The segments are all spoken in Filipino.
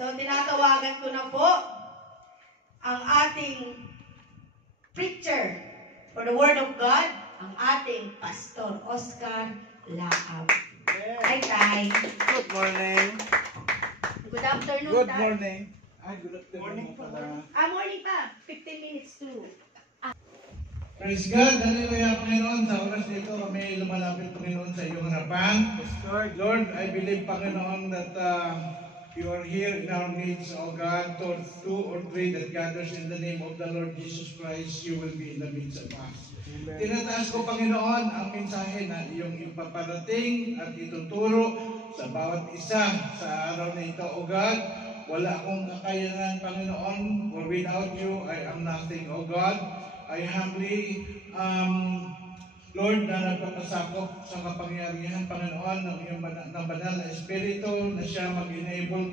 So, tinatawagan ko na po ang ating preacher for the Word of God, ang ating Pastor Oscar Laab. Hi, Tay. Good morning. Good afternoon, Good Tay. morning. Ay, good afternoon pala. Morning pa. 15 minutes to. Praise God. Hallelujah, Panginoon. Sa oras nito, kami lumalapit, Panginoon, sa iyong harapan. Lord, I believe, Panginoon, that you are here in our midst, O God. Two or three that gathers in the name of the Lord Jesus Christ, you will be in the midst of us. Tinataas ko, Panginoon, ang mensahe na iyong ipaparating at ituturo sa bawat isa sa araw na ito, O God. Wala akong kakayanan, Panginoon, for without you, I am nothing, O God. I humbly, Lord, na nagpapasakop sa kapangyarihan, Panginoon, ng iyong banal na Espiritu na siya mag-enable,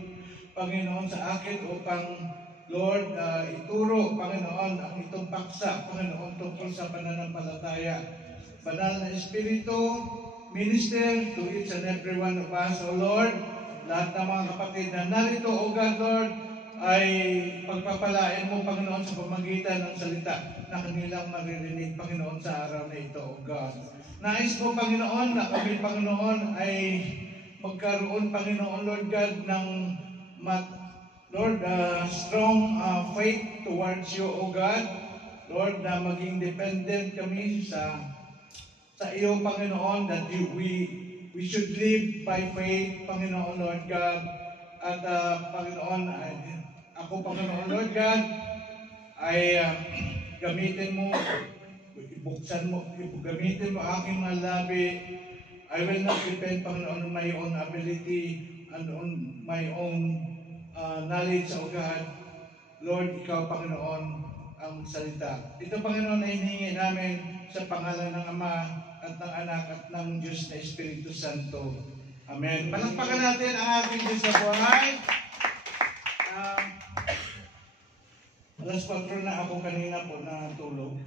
Panginoon, sa akin upang, Lord, ituro, Panginoon, ang itong paksa, Panginoon, tungkol sa pananampalataya. Banal na Espiritu, minister to each and every one of us, O Lord. Lahat ng mga kapatid na narito, O God, Lord, ay pagpapalain mo, Panginoon, sa pamagitan ng salita na kanilang maririnig, Panginoon, sa araw na ito, O God. Nais mo, Panginoon, na kami, Panginoon, ay magkaroon, Panginoon, Lord God, ng strong faith towards you, O God. Lord, na maging dependent kami sa iyo, Panginoon, that we should live by faith, Panginoon, Lord God. At Panginoon, ako, Panginoon, Lord God, ay gamitin mo, gamitin mo aking mga labi. I will not depend, Panginoon, on my own ability and on my own knowledge, O God. Lord, ikaw, Panginoon, ang salita. Ito, Panginoon, ay hinihingi namin sa pangalan ng Ama at ng Anak at ng Diyos na Espiritu Santo. Amen. Palakpakan natin ang ating Diyos sa buhay. Alas 4 na ako kanina po natulog.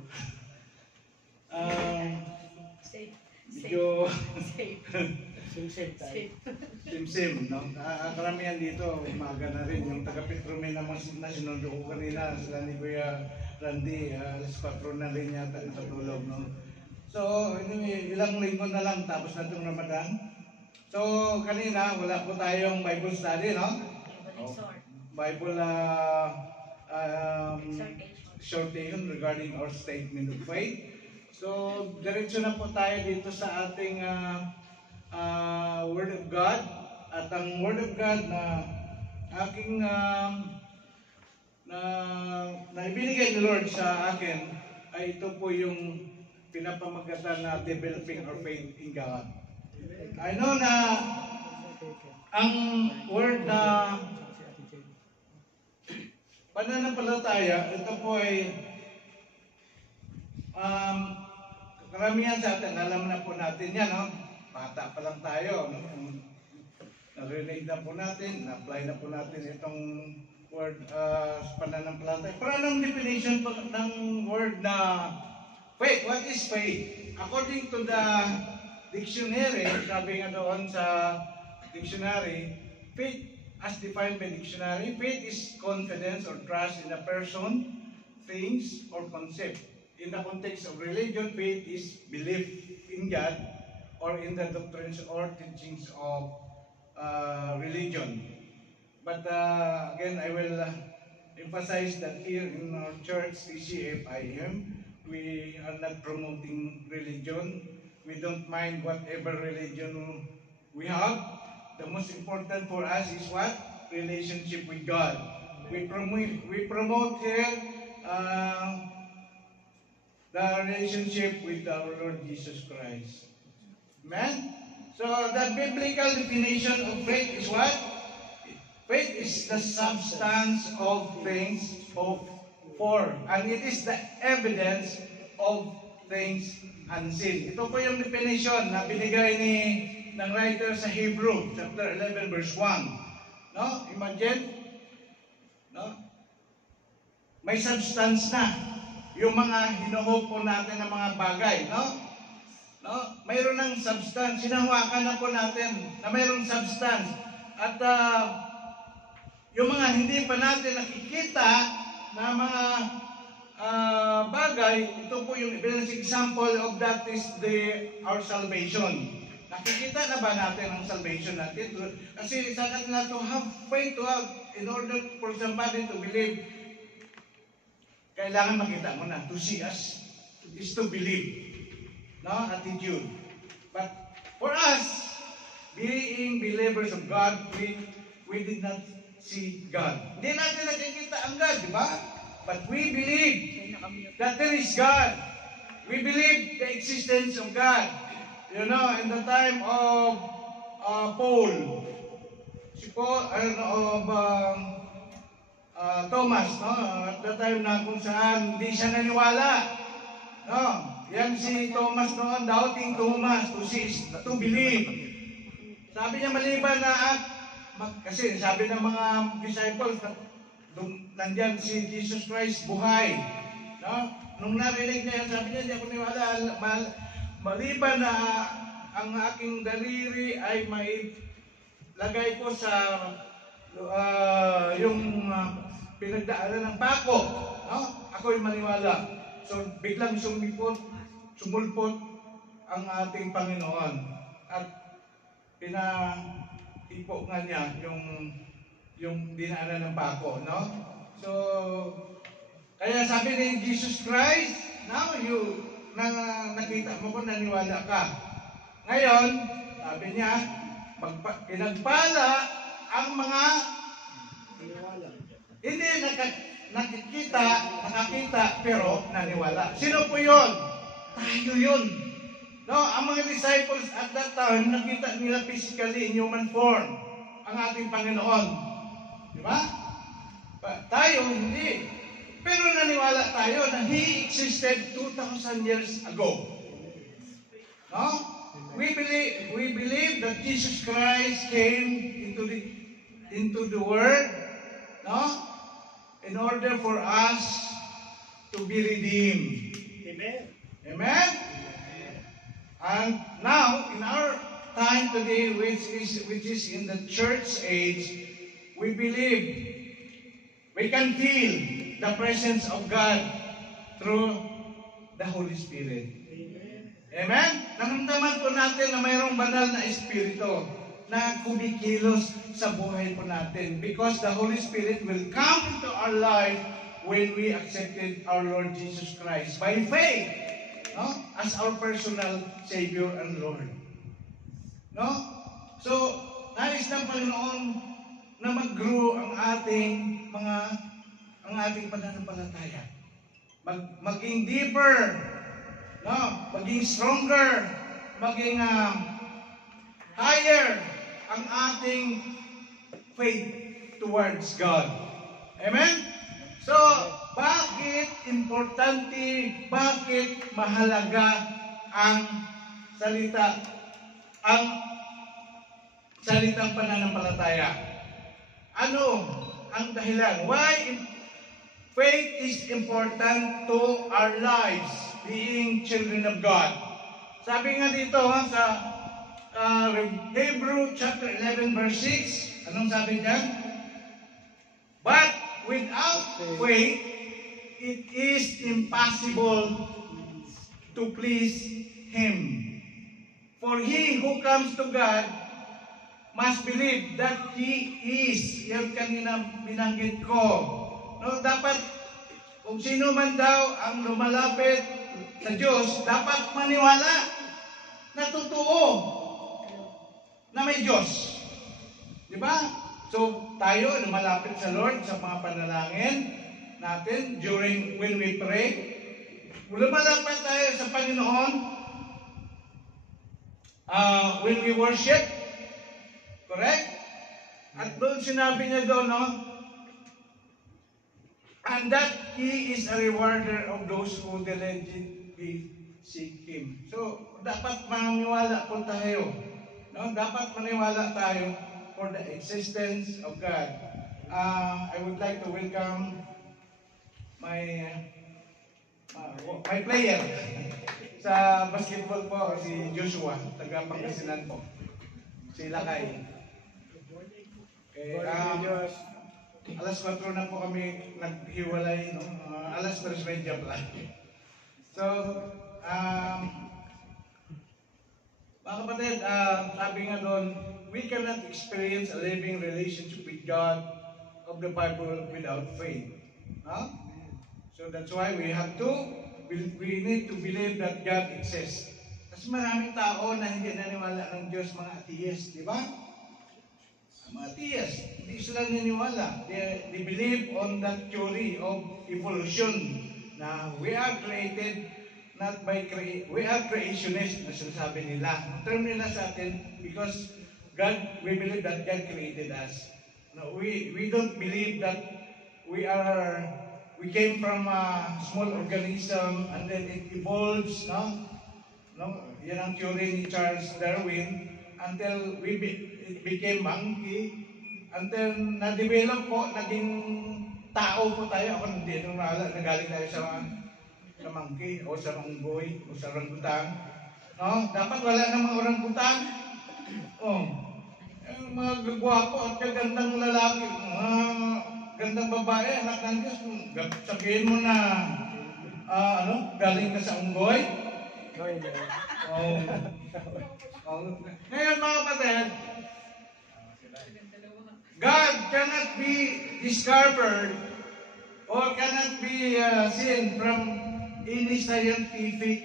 Medyo sim-sim, no? Karamihan dito, umaga na rin. Yung taga-Petrome naman na sinundo ko kanina, sila ni Kuya Randy, alas 4 na rin yata natulog, no? So, ilang linggo na lang tapos na itong Ramadan. So, kanina, wala po tayong Bible study, no? Bible exhortation regarding our statement of faith. So, diretso na po tayo dito sa ating Word of God. At ang Word of God na aking na ibinigay ni Lord sa akin ay ito po yung pinapamagatan na developing our faith in God. I know na ang word na pananampalataya, ito po ay karamihan sa atin, alam na po natin yan, no? Bata pa lang tayo, no? Narinig na po natin, na-apply na po natin itong word pananampalataya. Pero anong definition po ng word na faith? What is faith? According to the dictionary, sabi nga doon sa dictionary, faith as defined by dictionary, faith is confidence or trust in a person, things, or concept. In the context of religion, faith is belief in God or in the doctrines or teachings of religion. But again, I will emphasize that here in our church, TCFIM, we are not promoting religion. We don't mind whatever religion we have. The most important for us is what? Relationship with God. We promote here the relationship with our Lord Jesus Christ. Amen? So the biblical definition of faith is what? Faith is the substance of things hoped for, and it is the evidence of things unseen. Ito po yung definition na binigay ng writer sa Hebrew, chapter 11, verse 1. No? Imagine, no? May substance na yung mga hinuhope po natin ng mga bagay, no? No? Mayroon ng substance, hinahawakan na po natin na mayroong substance. At yung mga hindi pa natin nakikita na mga bagay, ito po yung evidence example of that is our salvation. Nakikita na ba natin ang salvation natin? Kasi sa kanila to have faith to have, in order for somebody to believe, kailangan makita mo na, to see us is to believe. No? Attitude. But for us, being believers of God, we did not see God. Hindi natin nakikita ang God, di ba? But we believe that there is God. We believe the existence of God. You know, in the time of Paul, Thomas, no? At the time na kung saan hindi siya naniwala. No? Yan si Thomas noon, doubting Thomas, to believe. Sabi niya maliban na kasi sabi ng mga disciples, nandyan si Jesus Christ buhay. No? Nung narinig niya yan, sabi niya, hindi ako niwala, maliban na ang aking daliri ay may lagay ko sa yung pinagdaanan ng pako. No? Ako'y maniwala. So, biglang sumulpot ang ating Panginoon. At pinatipo nga niya yung dinaanan ng pako, no? So, kaya sabi ni Jesus Christ, now nakita mo ko, naniwala ka. Ngayon, sabi niya, pinagpala ang mga hindi nakakita, pero naniwala. Sino po yun? Tayo yun. No, ang mga disciples at that time, nakita nila physically in human form ang ating Panginoon. Di ba? Tayo, hindi. Pero naniwala tayo na He existed 2,000 years ago. No? We believe that Jesus Christ came into the world, no? In order for us to be redeemed. Amen. Amen? And now, in our time today, which is in the church age, we believe, we can feel the presence of God through the Holy Spirit. Amen. Amen? Naramdaman po natin na mayroong banal na espiritu na kumikilos sa buhay po natin because the Holy Spirit will come into our life when we accepted our Lord Jesus Christ by faith, no? As our personal Savior and Lord. No? So, nais ng Panginoon na mag-grow ang ating pananampalataya. Maging deeper, no? Maging stronger, maging higher ang ating faith towards God. Amen? So, bakit importante, bakit mahalaga ang salitang pananampalataya? Ano ang dahilan? Why faith is important to our lives, being children of God? Sabi nga dito sa Hebrew chapter 11 verse 6, anong sabi diyan? But without faith, it is impossible to please Him. For he who comes to God must believe that He is. Yan kanina binanggit ko. No, dapat, kung sino man daw ang lumalapit sa Diyos, dapat maniwala na totoo na may Diyos. Di ba? So, tayo lumalapit sa Lord sa mga panalangin natin when we pray. Lumalapit tayo sa Panginoon when we worship. Correct? At doon sinabi niya doon, no? And that He is a rewarder of those who diligently seek Him. So, dapat maniwala po tayo. No? Dapat maniwala tayo for the existence of God. I would like to welcome my player sa basketball po, si Joshua, taga Pangasinan po. Si Lakay. Okay, alas 4 na po kami naghiwalay, no? Alas 3:30 pala. So, mga kapatid, sabi nga doon, we cannot experience a living relationship with God of the Bible without faith. No? So that's why we need to believe that God exists. Kasi maraming tao na hindi naniwala ng Diyos, mga atheist, di ba? Mga atheist, hindi sila naniwala. They believe on that theory of evolution na we are created not by we are creationist na sinasabi nila. Ang term nila sa atin, because we believe that God created us. No, we don't believe that we came from a small organism and then it evolves, no? Yan ang theory ni Charles Darwin until it became monkey, until na-develop po, naging tao po tayo. Ako hindi nung nagaling tayo sa monkey o sa unggoy o sa orangutan. No? Dapat wala namang orangutan. Oh. Yung mga gagwapo at kagandang lalaki, mga gandang babae, anak ng Diyos, sabihin mo na galing ka sa unggoy. Oh. Ngayon mga kapatid, God cannot be discovered or cannot be seen from any scientific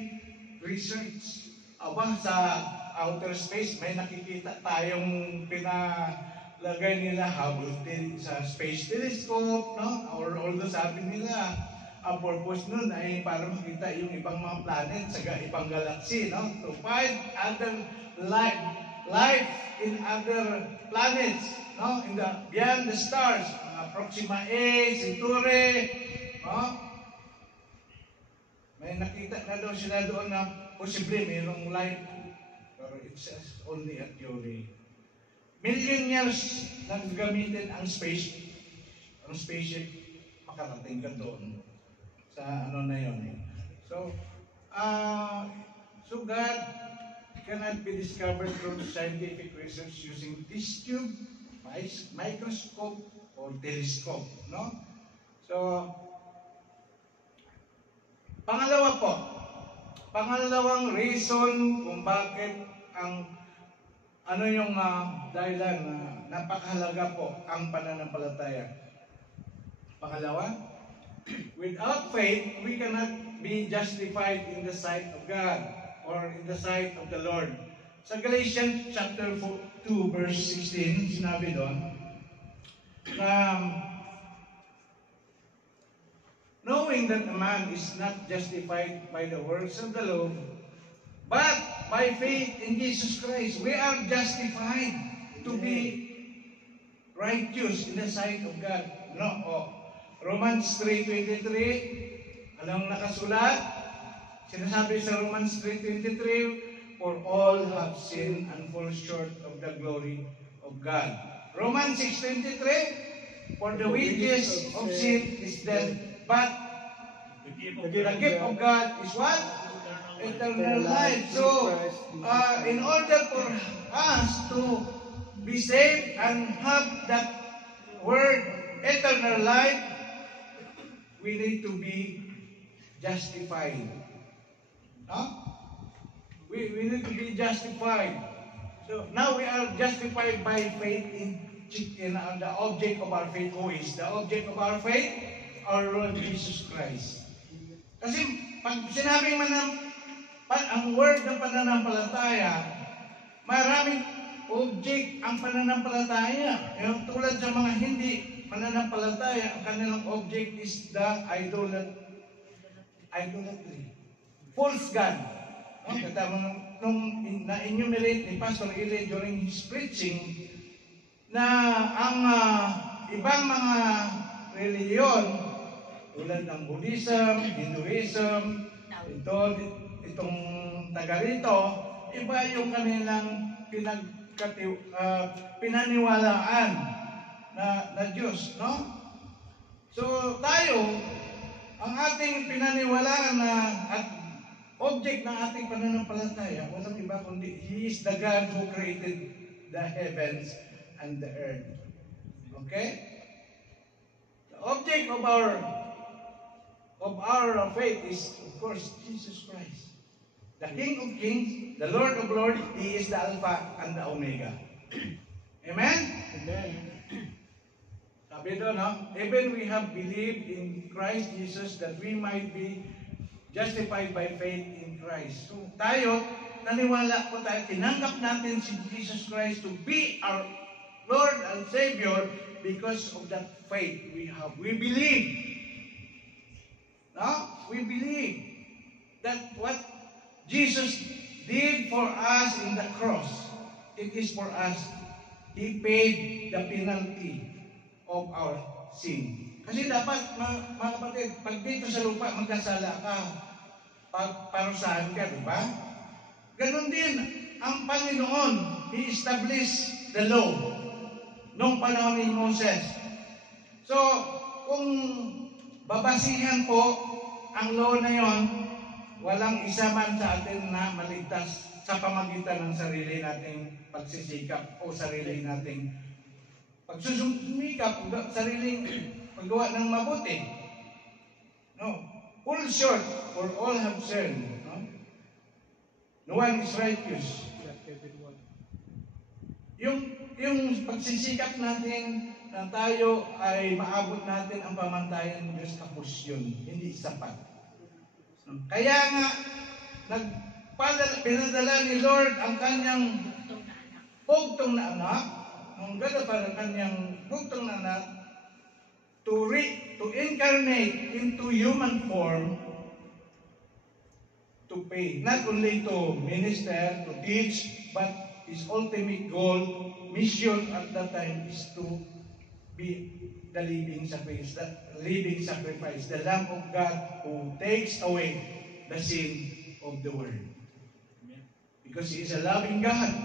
research. Aba, sa outer space, may nakikita tayong pinalagay nila Hubble sa space telescope, no? Or although sabi nila, ang purpose nun ay para makita yung ibang mga planet sa ibang galaxy, no? To find other life in other planets, no? Beyond the stars, Proxima A, Centauri, no? May nakita na daw sila doon na posible mayroong life, pero it's only a theory. Million years nang gamitin ang spaceship, makarating ka doon sa na yun. So God cannot be discovered through scientific research using test tube, microscope, or telescope, no? So, pangalawang reason kung bakit yung dahilan na napakahalaga po ang pananampalataya. Pangalawa, without faith, we cannot be justified in the sight of God or in the sight of the Lord. Sa Galatians chapter 2 verse 16, sinabi doon, knowing that a man is not justified by the works of the law, but by faith in Jesus Christ, we are justified to be righteous in the sight of God. No? Romans 3:23, anong nakasulat? Sinasabi sa Romans 3:23, for all have sinned and fall short of the glory of God. Romans 6:23, for the wages of sin is death, but the gift of God is what? Eternal life. So, in order for us to be saved and have that word, eternal life, we need to be justified. We need to be justified. So, now we are justified by faith in the object of our faith. Who is the object of our faith? Our Lord Jesus Christ. Kasi pag sinabing ang word ng pananampalataya, maraming object ang pananampalataya. Yung tulad sa mga hindi pananampalataya, ang kanilang object is the idolatry. False God. Katama nung na-enumerate ni Pastor Eli during his preaching na ang ibang mga reliyon tulad ng Buddhism, Hinduism, itong taga rito, iba yung kanilang pinaniwalaan na Diyos, no? So tayo, ang ating pinaniwalaan at object ng ating pananampalataya, walang iba kundi He is the God who created the heavens and the earth. Okay? object of our faith is, of course, Jesus Christ. The King of Kings, the Lord of Lords, He is the Alpha and the Omega. Amen? Amen. Sabi doon, no? Even we have believed in Christ Jesus that we might be justified by faith in Christ. So tayo, naniwala po tayo, tinanggap natin si Jesus Christ to be our Lord and Savior because of that faith we have. We believe. No? We believe that what Jesus did for us in the cross, it is for us. He paid the penalty of our sin. Kasi dapat, mga kapatid, pag dito sa lupa, magkasala ka, parusahan ka, di ba? Ganon din, ang Panginoon, He established the law noong panahon ni Moses. So, kung babasihan po ang law na yon, walang isa man sa atin na maligtas sa pamagitan ng sarili nating pagsisikap o sarili nating pagsusumikap, sariling paggawa ng mabuti. No. All short, for all have sinned. No? No one is righteous. Yung pagsisikap natin na tayo ay maabot natin ang pamantayan ng Diyos, tapos yun, hindi sapat. No? Kaya nga, pinadala ni Lord ang kanyang bugtong na anak, ang ganda para kanyang bugtong na anak, to incarnate into human form, to pay, not only to minister, to teach, but his ultimate goal, mission at that time is to be the living sacrifice, the Lamb of God who takes away the sin of the world. Because He is a loving God.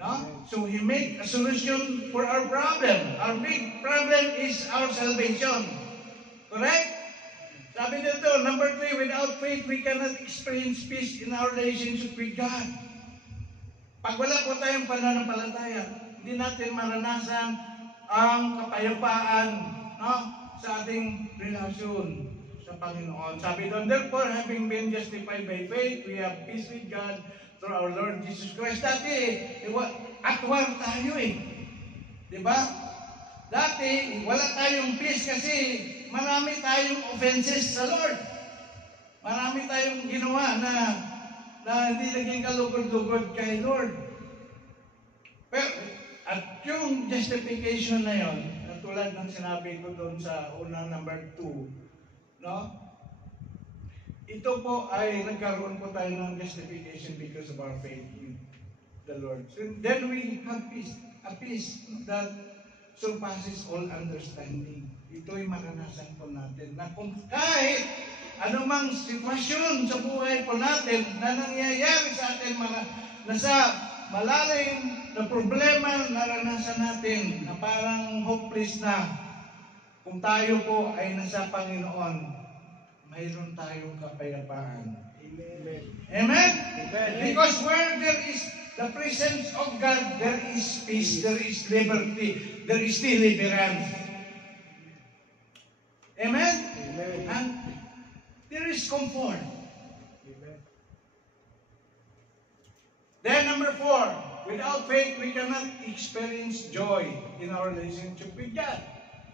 No? So He made a solution for our problem. Our big problem is our salvation. Correct? Sabi dito, number 3, without faith, we cannot experience peace in our relationship with God. Pag wala po tayong pananampalataya, hindi natin maranasan ang kapayapaan, no, sa ating relasyon sa Panginoon. Sabi doon, therefore, having been justified by faith, we have peace with God through our Lord Jesus Christ. Dati, at war tayo eh. Diba? Dati, wala tayong peace kasi marami tayong offenses sa Lord. Marami tayong ginawa na hindi naging kalugod-lugod kay Lord. Pero, at yung justification na yon, tulad ng sinabi ko doon sa unang number 2, no? Ito po ay nagkaroon po tayo ng justification because of our faith in the Lord. So then we have peace, a peace that surpasses all understanding. Ito'y maranasan po natin na kung kahit anumang sitwasyon sa buhay po natin na nangyayari sa atin, nasa malalim na problema naranasan natin na parang hopeless na, kung tayo po ay nasa Panginoon, mayroon tayong kapayapaan. Amen. Amen? Amen. Because where there is the presence of God, there is peace, there is liberty, there is deliverance. Amen? Amen. And there is comfort. Amen. Then number 4, without faith, we cannot experience joy in our relationship with God.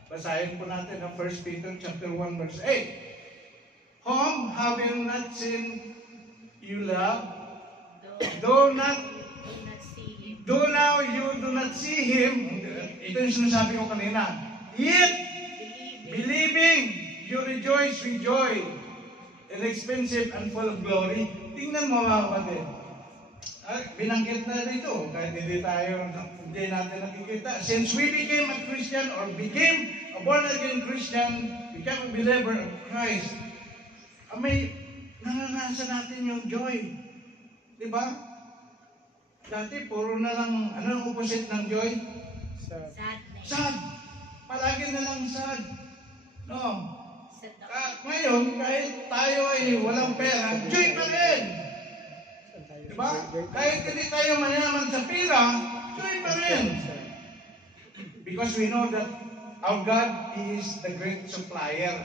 Basahin po natin ang 1 Peter chapter 1 verse 8. Whom having not seen you love, do now you do not see Him. Ito yung sinasabi ko kanina. Yet, believing, you rejoice with joy, inexpensive and full of glory. Tingnan mo mga kapatid. Binanggit na dito, kahit hindi natin nakikita. Since we became a Christian or became a born-again Christian, became a believer of Christ, may naranasan natin yung joy. Diba? Dati, puro na lang, anong opposite ng joy? Sad. Palagi na lang sad. No. Ngayon, kahit tayo ay walang pera, joy pa rin. Diba? Kahit hindi tayo mayaman sa pera, joy pa rin. Because we know that our God is the great supplier.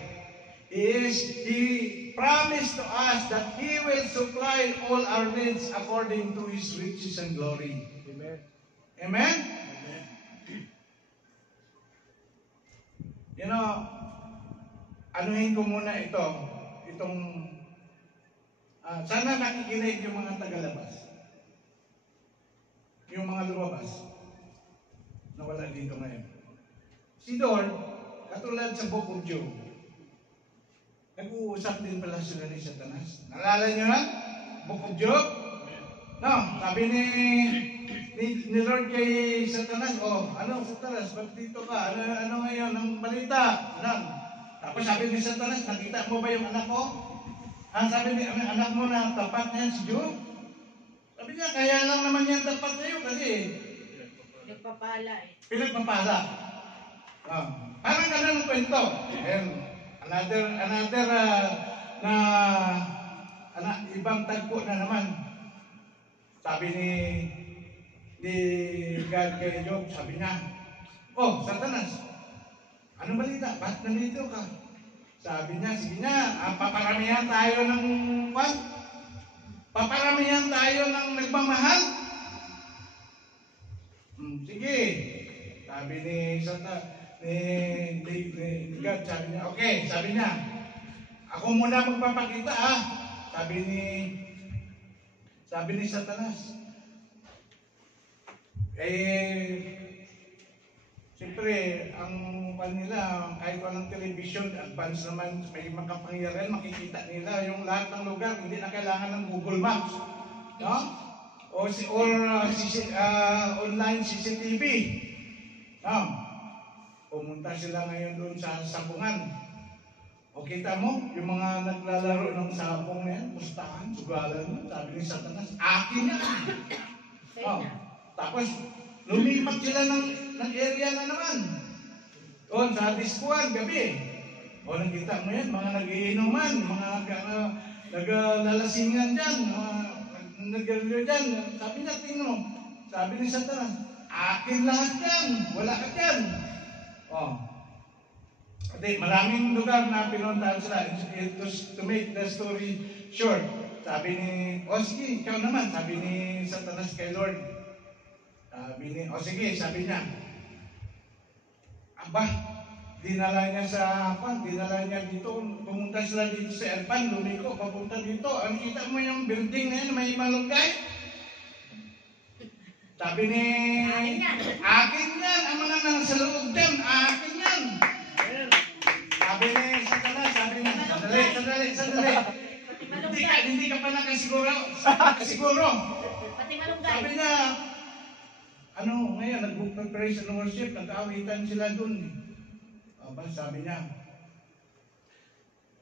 He promised to us that He will supply all our needs according to His riches and glory. Amen. Amen? You know, anuhin ko muna itong sana nakikinig yung mga tagalabas. Yung mga lumabas na wala dito ngayon. Si Lord, katulad sa Book of Job, nag-uusap din pala sila ni Satanas. Nalala niyo na? Book of Job? No, sabi ni Lord kay Satanas, ano Satanas, ba't dito ka? Ano ngayon ang balita? Tapos sabi ni Satanas, nakita mo ba yung anak ko? Sabi ni anak mo na tapat niyan si Job? Sabi niya, kaya lang naman yan tapat sa'yo kasi pinagpapala. Parang ganun ang kwento. Another ibang tagpo na naman. Sabi ni God kay Job, sabi niya, Satanas, anong balita? Ba't nandito ka? Sabi niya, sige niya, paparamihan tayo ng paparamihan tayo ng nagmamahal. Sige. Sabi ni God, sabi niya, okay, sabi niya, ako muna magpapakita Sabi ni Satanas. Siyempre, ang nila, kahit walang television, advance naman, may makapangyarihan, makikita nila yung lahat ng lugar, hindi na kailangan ng Google Maps. No? Or online CCTV. No? Pumunta sila ngayon doon sa sabungan. O kita mo, yung mga naglalaro ng sabong na yan, pustahan, sugalan, sabi ni Satanas, akin yan. Tapos, lumipat sila ng area na naman. Doon sa diskuan, gabi. Nakita mo yan, mga nagiinuman, mga naglalasingan dyan, naggalilo dyan. Sabi niya, sabi ni Satanas, akin lahat yan, wala ka dyan. Maraming lugar na pinuntahan sila. To make the story short, sabi ni, sige, ikaw naman, sabi ni Satanas kay Lord. Sige, sabi niya, dinala niya dito, pumunta sila dito sa Erpan, lumiko, papunta dito. Ang kita mo yung building na yan, may malunggay. Sabi ni, akin yan, ang mga nasa loob dyan, akin yan. Sabi ni Satanas, sandali. Hindi ka pa nakasiguro. Sabi niya, ngayon, nag-praise and worship, nag-awitan sila dun. Sabi niya,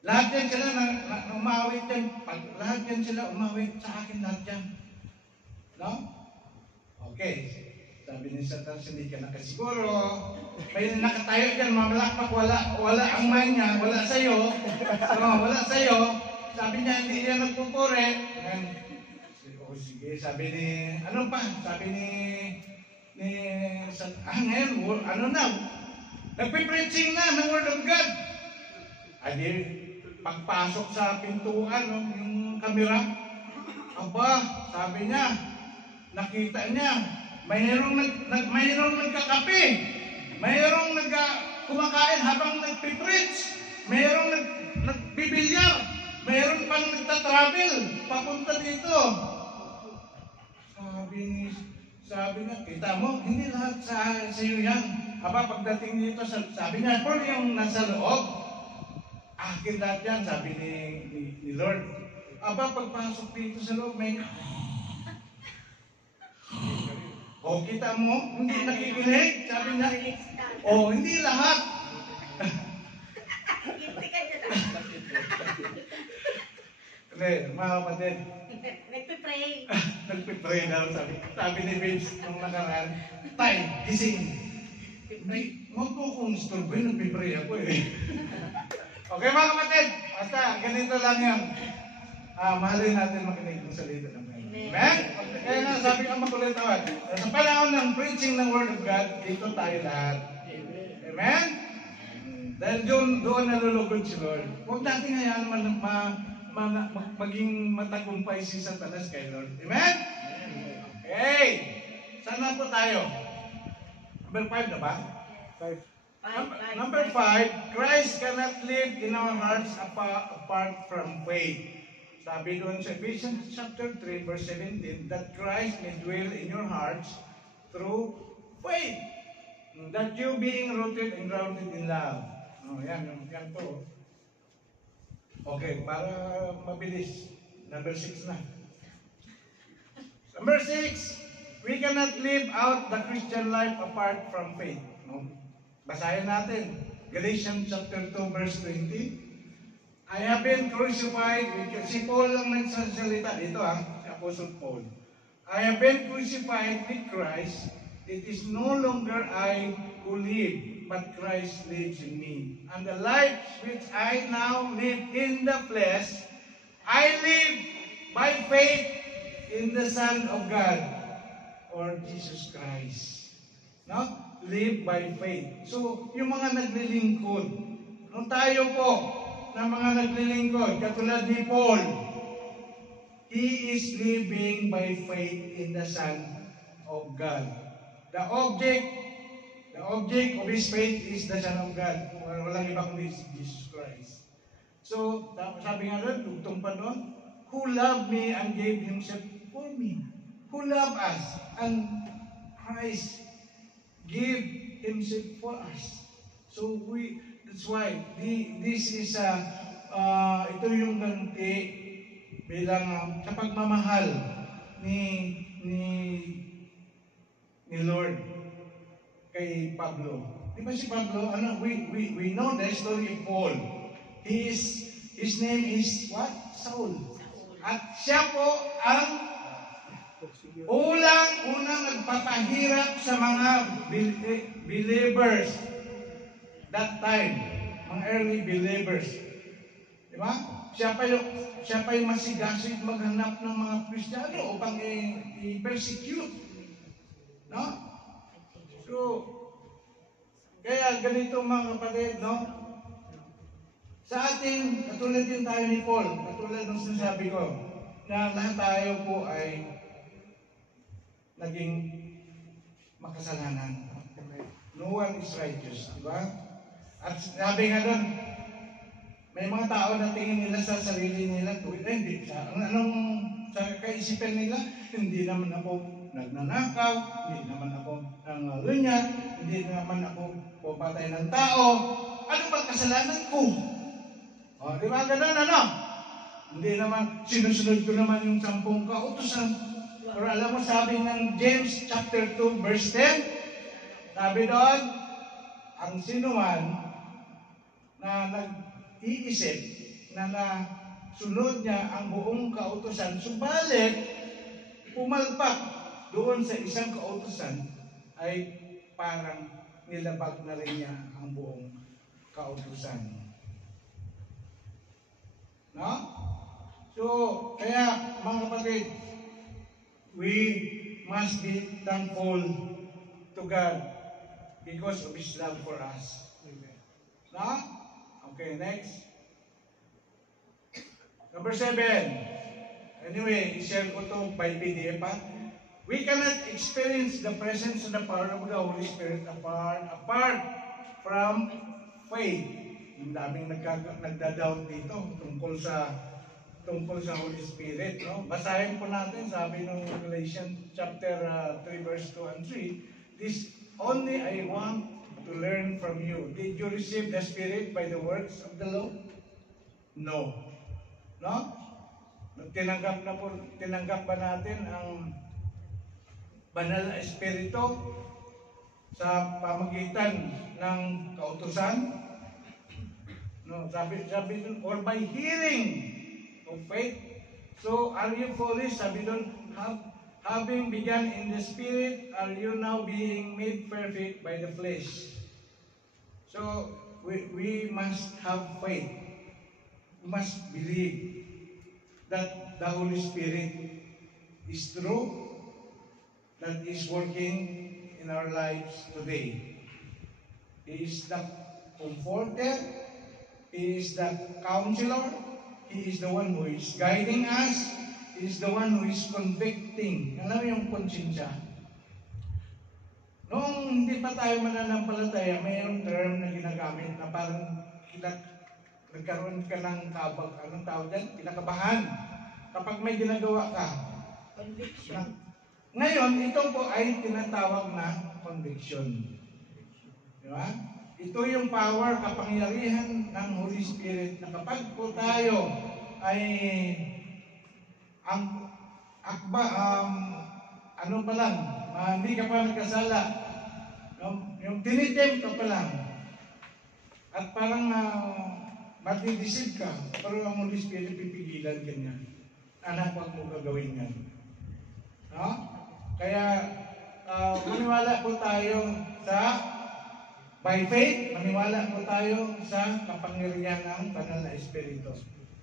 lahat yan sila umawit yan. Lahat yan sila umawit sa akin, lahat yan. No? Okay. Sabi ni Satanas, hindi ka nakasiguro. May nakatayo dyan, mamalakpak, wala ang mind niya, wala sa'yo. Wala sa'yo. Sabi niya, hindi niya nagpupure. Sige, sabi ni, sabi ni ngayon, nagpipreaching na ng Word of God. Pagpasok sa pintuan, yung kamera, sabi niya, nakita niya, mayroong nagkakape, mayroong kumakain habang nagpipreach, mayroong nagbibilyar, mayroong pang nagtatravel, papunta dito. Sabi niya, kita mo, hindi lahat sa iyo yan. Pagdating dito, sabi niya, Paul, yung nasa loob, akin lahat yan, sabi ni Lord. Pagpasok dito sa loob, may kita mo, hindi nakikinig, sabi niya. Hindi lahat. Mga kapatid, nagpipray daw, sabi ni Vince nung nakaraan, Tay, gising. Huwag ko kung istorboy, nagpipray ako Okay mga kapatid, basta ganito lang yan. Mahalin natin makinig ng salita ng Panginoon. Amen? Kaya nga sabi ang makulit tawad, sa panahon ng preaching ng Word of God, dito tayo lahat. Amen? Dahil doon nalulugod si Lord. Huwag natin hayaan maging matagumpay si Satanas kay Lord. Amen? Okay. Saan na po tayo? Number 5 na ba? 5. Number 5, Christ cannot live in our hearts apart from faith. Sabi doon sa Ephesians chapter 3, verse 17, that Christ may dwell in your hearts through faith. That you being rooted and grounded in love. Oh, yan po. Okay, para mabilis. Number 6 na. Number 6, we cannot live out the Christian life apart from faith. No? Basahin natin. Galatians chapter 2, verse 20. I have been crucified with... Si Paul lang nagsasalita dito si Apostle Paul. I have been crucified with Christ. It is no longer I who live, but Christ lives in me. And the life which I now live in the flesh, I live by faith in the Son of God, or Jesus Christ. No? Live by faith. So, yung mga naglilingkod, nung tayo po, na mga naglilingkod, katulad ni Paul, he is living by faith in the Son of God. The object of his faith is the Son of God. Walang iba kundi Jesus Christ. So, sabi nga doon, tugtong pa doon, who loved me and gave himself for me. Who loved us and Christ gave himself for us. So, that's why, this is ito yung ganti bilang sa pagmamahal ni Lord kay Pablo. Di ba si Pablo, we know the story of Paul. His name is what? Saul. At siya po ang unang nagpapahirap sa mga believers that time, mga early believers. Di ba? Siya pa yung masigasig maghanap ng mga Kristiyano upang i-persecute. No? So, kaya ganito mga kapatid, no? Sa ating, katulad din tayo ni Paul, katulad ng sinasabi ko, na lahat tayo po ay naging makasalanan. No one is righteous, di ba? At sabi nga doon, may mga tao na tingin nila sa sarili nila, hindi, anong sa kaisipan nila, hindi naman ako nagnanakaw, hindi naman ako nangalunya, hindi naman ako pupatay ng tao. Ano ba kasalanan ko? O, di ba ganun, ano? Hindi naman, sinusunod ko naman yung 10 kautusan. Pero alam mo, sabi ng James chapter 2, verse 10, sabi doon, ang sinuman na nag-iisip na sunod niya ang buong kautusan, subalit pumalpak doon sa isang kautusan, ay parang nilabag na rin niya ang buong kautusan. No? So, kaya mga kapatid, we must be thankful to God because of His love for us. No? Okay, next. Number 7. Anyway, i-share ko to by PDF pa. We cannot experience the presence and the power of the Holy Spirit apart from faith. Yung daming nagda-doubt dito tungkol sa Holy Spirit. No? Basahin po natin, sabi ng Galatians chapter 3, verse 2 and 3, this only I want to learn from you. Did you receive the Spirit by the works of the law? No. No? Tinanggap ba natin ang banal na Espiritu sa pamagitan ng kautusan? No, sabi dun, or by hearing of faith. So, are you foolish? Sabi dun, having begun in the Spirit, are you now being made perfect by the flesh? So, we must have faith. We must believe that the Holy Spirit is true, that is working in our lives today. He is the comforter. He is the counselor. He is the one who is guiding us. He is the one who is convicting. Alam mo yung konsensya? Noong hindi pa tayo mananampalataya, mayroong term na ginagamit na parang nagkaroon ka ng anong tawag dyan? Kinakabahan. Kapag may ginagawa ka. Conviction. Ngayon, ito po ay tinatawag na conviction. Di ba? Ito yung power, kapangyarihan ng Holy Spirit na kapag po tayo ay ano pa lang, hindi ka pa nagkasala, yung tinitem ka pa lang, at parang matidisip ka, pero ang Holy Spirit pipigilan ka niya. Anak, wag mo gagawin yan. No? Kaya, maniwala po tayo by faith, maniwala po tayo sa kapangyarihan ng Banal na Espiritu.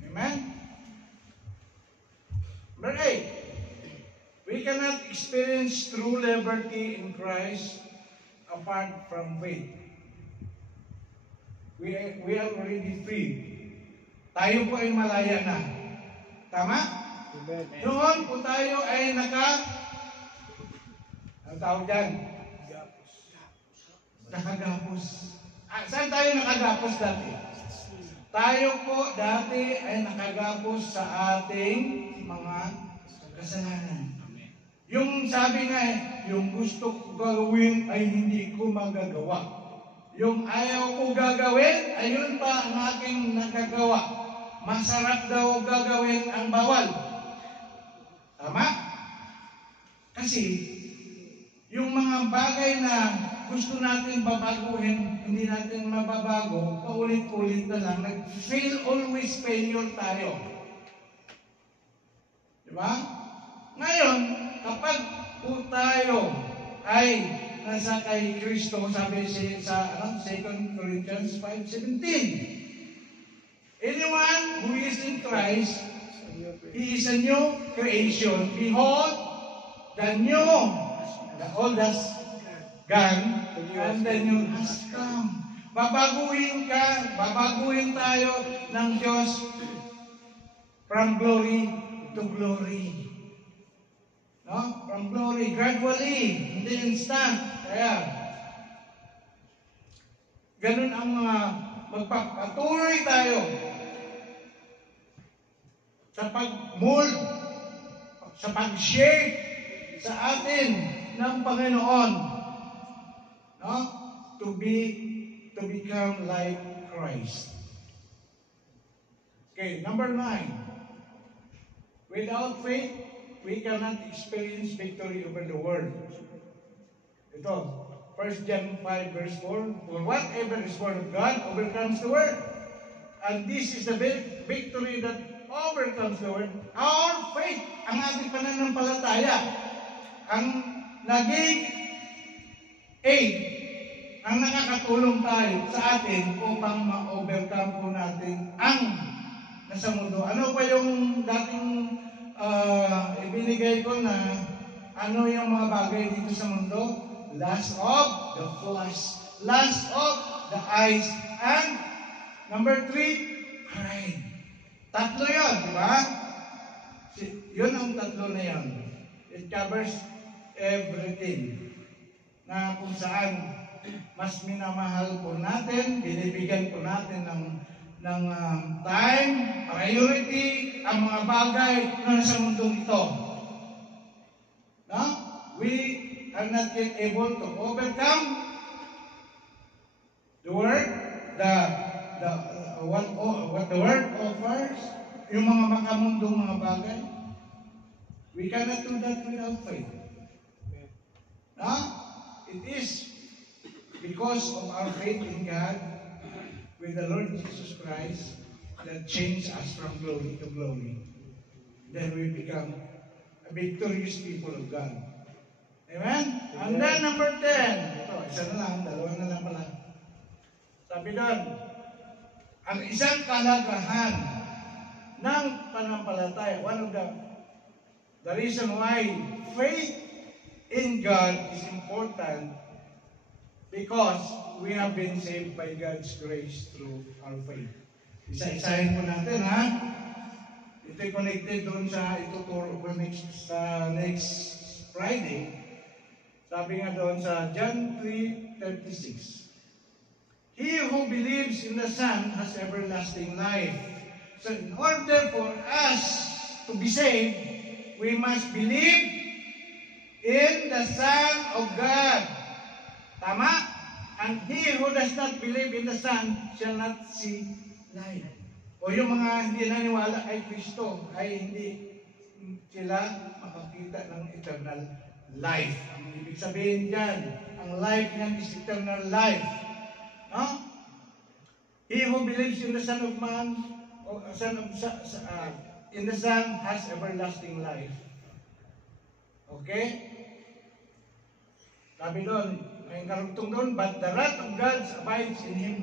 Amen? Number 8, we cannot experience true liberty in Christ apart from faith. We are already free. Tayo po ay malaya na. Tama? Noon po tayo ay ang tawag dyan? Nakagapos. Saan tayo nakagapos dati? Tayo po dati ay nakagapos sa ating mga kasalanan. Yung sabi nga yung gusto ko gawin ay hindi ko magagawa. Yung ayaw ko gagawin, ayun pa ang aking nagagawa. Masarap daw gagawin ang bawal. Tama? Kasi, yung mga bagay na gusto natin babaguhin, hindi natin mababago, paulit-ulit na lang, always failure tayo. Diba? Ngayon, kapag po tayo ay nasa kay Kristo, sabi sa 2 Corinthians 5:17. Anyone who is in Christ, he is a new creation. Behold, the old has gone, and the new has come. Babaguhin tayo ng Diyos from glory to glory. No? From glory, gradually, hindi instant. Kaya, ganun ang magpapatuloy tayo sa pag-mold, sa pag-shape sa atin ng Panginoon, no? To become like Christ. Okay, number 9. Without faith, we cannot experience victory over the world. Ito, 1 John 5 verse 4, for whatever is born of God overcomes the world. And this is the victory that overcomes the world. Our faith, ang ating pananampalataya, ang naging aid, ang nakakatulong tayo sa atin upang ma-overcome po natin ang nasa mundo. Ano pa yung dating ibinigay ko na ano yung mga bagay dito sa mundo? Lust of the flesh, lust of the eyes, and number 3, pride. Tatlo yun, di ba? Yun ang tatlo na yun. It covers everything. Na kung saan mas minamahal po natin, binibigyan po natin ng time, priority, ang mga bagay na nasa mundong ito. No? We are not yet able to overcome the world, what the world offers, yung mga makamundong mga bagay. We cannot do that without faith. No? It is because of our faith in God, with the Lord Jesus Christ, that changed us from glory to glory. Then we become a victorious people of God. Amen? And then number 10. Ito, isa na lang, dalawa na lang pala. Sabi doon, ang isang kalagahan ng panampalataya, one of the reason why faith in God is important, Because we have been saved by God's grace through our faith. Isa-isahin po natin, ha? Ito'y connected doon sa ituturo ko next Friday. Sabi nga doon sa John 3:36. He who believes in the Son has everlasting life. So in order for us to be saved, we must believe in the Son of God. Tama? And he who does not believe in the Son shall not see life. O yung mga hindi naniwala kay Kristo ay hindi sila makakita ng eternal life. Ang ibig sabihin dyan, ang life niyan is eternal life. No? He who believes in the Son of Man, in the Son has everlasting life. Okay? Sabi doon, may karugtong doon, but the wrath of God abides in Him.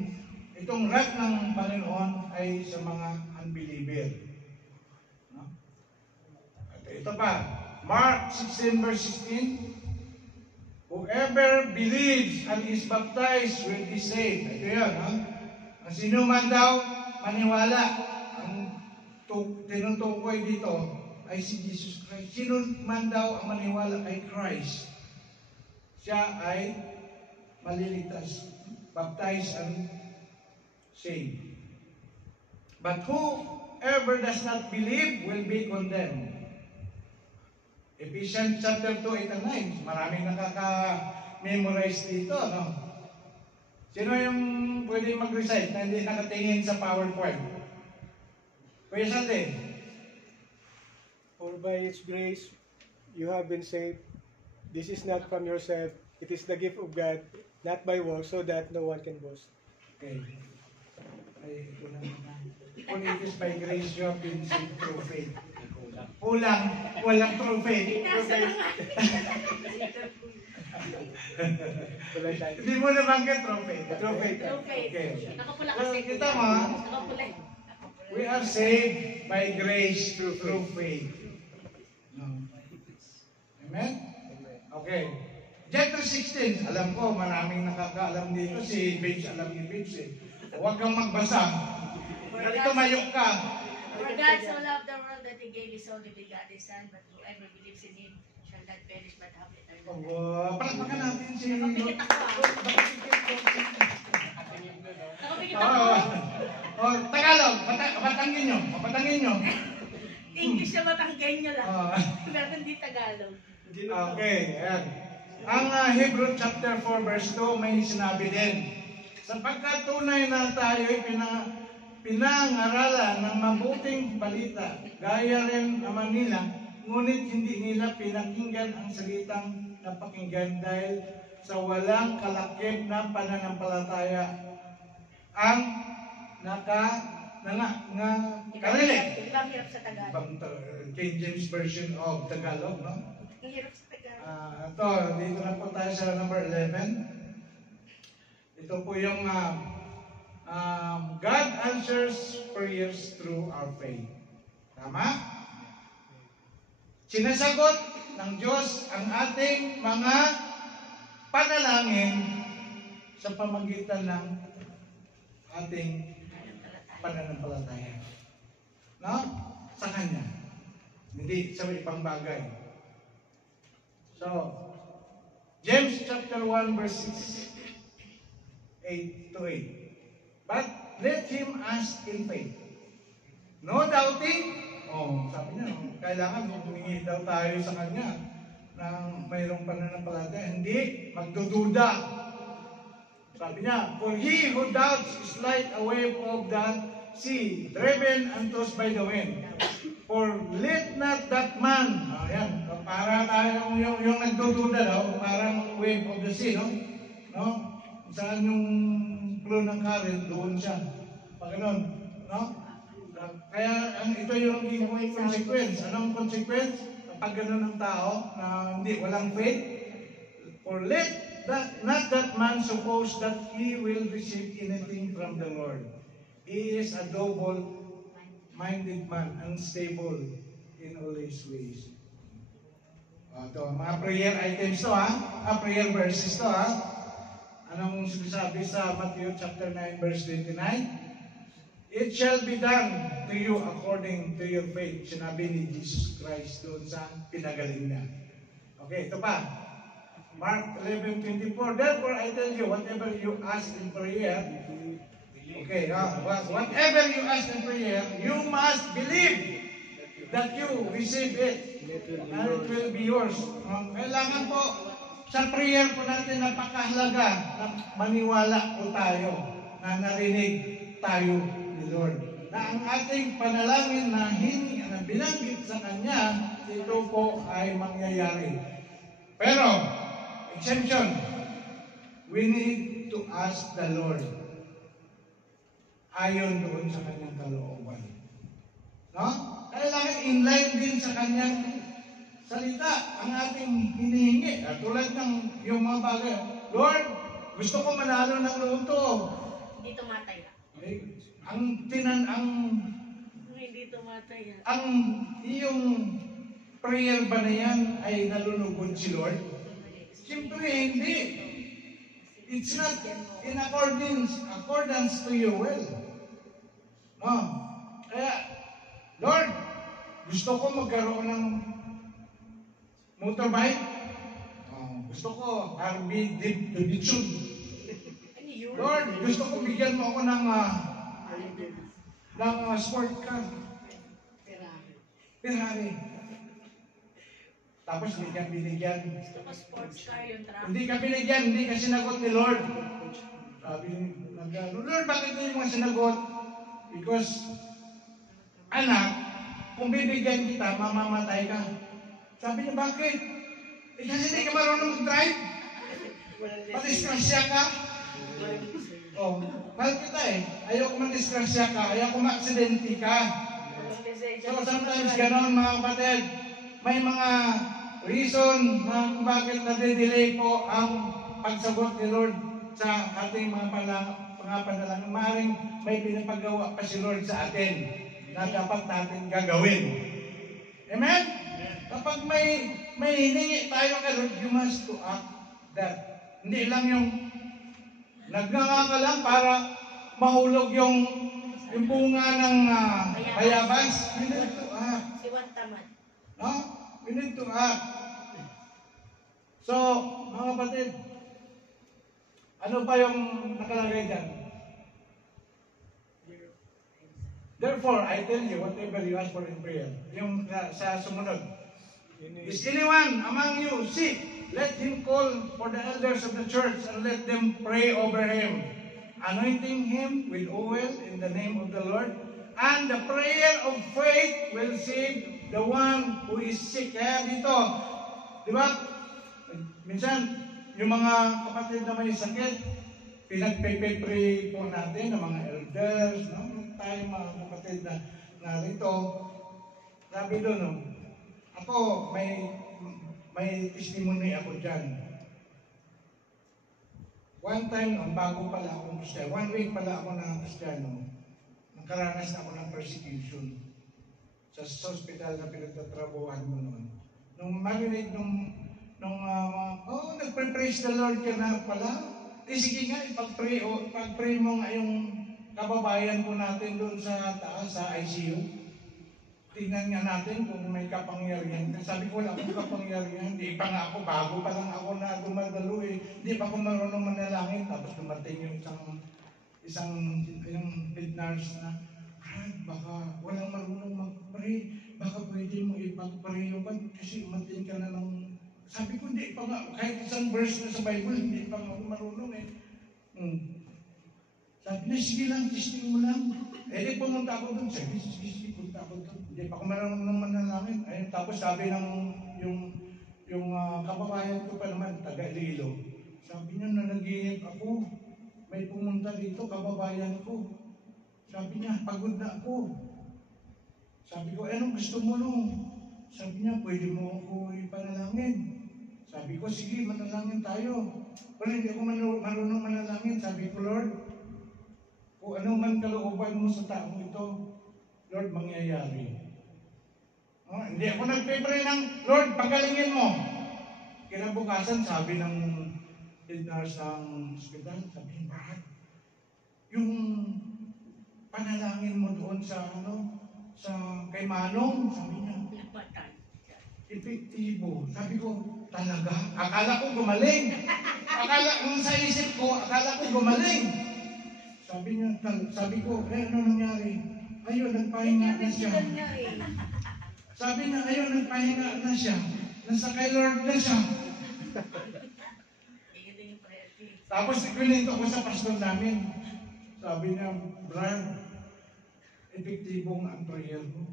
Itong wrath ng Panginoon ay sa mga unbeliever. No? At ito pa, Mark 16 verse 16, whoever believes and is baptized will be saved. Ito yun, ha? Ang sino man daw maniwala, ang tinutukoy dito ay si Jesus Christ. Sino man daw ang maniwala kay Christ, siya ay maliligtas, baptized and saved. But whoever does not believe will be condemned. Ephesians chapter 2, 8 and 9. Maraming nakaka-memorize dito, no? Sino yung pwede mag-recite na hindi nakatingin sa PowerPoint? Kuya Sante. For by His grace you have been saved. This is not from yourself. It is the gift of God, not by works, so that no one can boast. Okay. Ay, ito na. For it is by grace you have been saved through faith. Walang true faith. Hindi mo nabanggit true faith. True faith. Okay. Nakapula kasi. Kita mo, Nakapula. we are saved by grace through faith. No. Amen? Okay. John 3:16, alam ko maraming nakakaalam dito. Si Babes, alam ni Babes eh. Huwag kang magbasa. Tumayo ka. For God so loved the world that He gave His only begotten Son, but whoever believes in Him shall not perish but have eternal life. Palakpakan natin si... Nakapikit ako. Nakapikit ako. Tagalog, patangin nyo. Patangin nyo. English na Batanggenyo lang. Pero hindi Tagalog. Okay, ayan. Ang Hebrew chapter 4 verse 2 may sinabi din, sapagkat tunay na tayo'y pinangaralan ng mabuting balita, gaya rin naman nila, ngunit hindi nila pinakinggan ang salitang napakinggan dahil sa walang kalakip na pananampalataya ang karinig. Ibang hirap sa Tagalog. King James Version of Tagalog, no? Ang hirap sa Tagalog. Ito, dito na po tayo sa number 11. Ito po yung God answers prayers through our faith. Tama? Sinasagot ng Diyos ang ating mga panalangin sa pamagitan ng ating pananampalataya. No? Sa Kanya. Hindi sa ibang bagay. So, James chapter 1 verse 8 to 8. But let him ask in faith. No doubting. Sabi niya, kailangan humingi daw tayo sa Kanya ng mayroong pananampalataya. Hindi magdududa. Sabi niya, for he who doubts is like a wave of the sea, driven and tossed by the wind. For let not that man, ayan, para tayong yung nagdududa daw, parang wave of the sea, no? No? Saan yung flow ng current, doon siya. Pag ganun, no? Kaya ito yung ginawang consequence. Anong consequence? Kapag ganun ang tao na hindi, walang faith, for let not that man suppose that he will receive anything from the Lord. He is a double-minded man, unstable in all his ways. Ito, mga prayer items to, ha? Prayer verses to, ha? Anong sinasabi sa Matthew chapter 9 verse 29? It shall be done to you according to your faith. Sinabi ni Jesus Christ doon sa pinagaling niya. Okay, ito pa. Mark 11:24. Therefore, I tell you, whatever you ask in prayer, okay, whatever you ask in prayer, you must believe that you receive it, and it will be yours. Kailangan po, sa prayer po natin, napakahalaga na maniwala po tayo na narinig tayo ni Lord. Na ang ating panalangin na binanggit sa Kanya, ito po ay mangyayari. Pero, exemption, we need to ask the Lord ayon doon sa Kanyang kalooban. No? Kailangan in-line din sa Kanyang salita ang ating hinihingi. At tulad ng yung mga bagay, Lord, gusto ko manalo ng loto. Hindi tumatay ka. Okay? Hindi tumatay ka. Ang iyong prayer ba na yan ay nalulugod si Lord? Siyempre hindi. It's not in accordance to your will. No. Kaya, Lord, gusto ko magkaroon ng motorbike. Gusto ko RB Davidson. Lord, gusto ko bigyan mo ako ng sport car. Ferrari. Tapos hindi ka binigyan. Gusto ko sports car yung truck. Hindi ka binigyan, hindi ka sinagot ni Lord. Sabi Lord, bakit hindi mo sinagot? Because, anak, kung bibigyan kita, mamamatay ka. Sabi niya, bakit? Kasi hindi ka marunong mag-drive. Madiskrasya ka. Mahal kita Ayoko madiskrasya ka. Ayoko ma-aksidente ka. So, sometimes ganon mga kapatid. May mga reason na kung bakit nade-delay po ang pagsagot ni Lord sa ating mga panalangin. Maaaring may pinapagawa pa si Lord sa atin na dapat natin gagawin. Amen? Kapag may hiningi tayo kay Lord, you must to act that. Hindi lang yung nagnanga ka lang para mahulog yung bunga ng bayabas. We need to act. Siwan tamad. No? We need to act. So, mga kapatid, ano pa yung nakalagay dyan? Therefore, I tell you, whatever you ask for in prayer, yung sa sumunod, is anyone among you sick? Let him call for the elders of the church and let them pray over him, anointing him with oil in the name of the Lord. And the prayer of faith will save the one who is sick. Kaya dito, di ba? Minsan, yung mga kapatid na may sakit, pinagpe-pray po natin ng mga elders, no? Tayo mga kapatid na narito. Sabi doon, ako, may testimony ako dyan. One time, bago pala akong Kristiyano, 1 week pala ako ng Kristiyano, nakaranas na ako ng persecution sa hospital na pinagtatrabuhan mo noon. Nung marinig nagpre-praise the Lord ka na pala, sige nga, pag-pray mo nga yung kababayan po natin doon sa taas, sa ICU. Tingnan nga natin kung may kapangyarihan. Sabi ko, wala akong kapangyarihan. Hindi pa nga ako, bago pa lang ako na dumadalo Hindi pa ako marunong manalangin. Tapos dumating yung isang head nurse na, baka walang marunong mag-pray. Baka pwede mo ipag-pray yung kasi umatin ka na ng... Sabi ko, hindi pa nga. Kahit isang verse na sa Bible, hindi pa nga ako marunong Sabi na, sige lang, testing mo lang. Di pumunta ako doon. Sige, punta ako doon. Hindi pa ako marunong manalangin. Ayun, tapos sabi ng yung kababayan ko pa naman, taga Iloilo. Sabi niya na nag-iinip ako. May pumunta dito, kababayan ko. Sabi niya, pagod na ako. Sabi ko, anong gusto mo nung? Sabi niya, pwede mo ako ipanalangin. Sabi ko, sige, manalangin tayo. Pero hindi ako marunong manalangin. Sabi ko, Lord, kung ano man kalooban mo sa taong ito, Lord, mangyayari. Hindi ako nagpe-pray ng, Lord, pagalingin mo. Kinabukasan, sabi ng head nurse ng hospital, sabi niya, Brad, yung panalangin mo doon sa kay Manong, sabi niya, Napatay. epektibo. Sabi ko, talaga? Akala ko gumaling. Nung sa isip ko, akala ko gumaling. Sabi niya, sabi ko, ano nangyari? Ayun, nagpahinga na siya. Sabi niya, ayun, nagpahinga na siya. Nasa kay Lord na siya. Tapos ikwinento ko sa pastor namin. Sabi niya, Brad, epektibong ang prayer mo.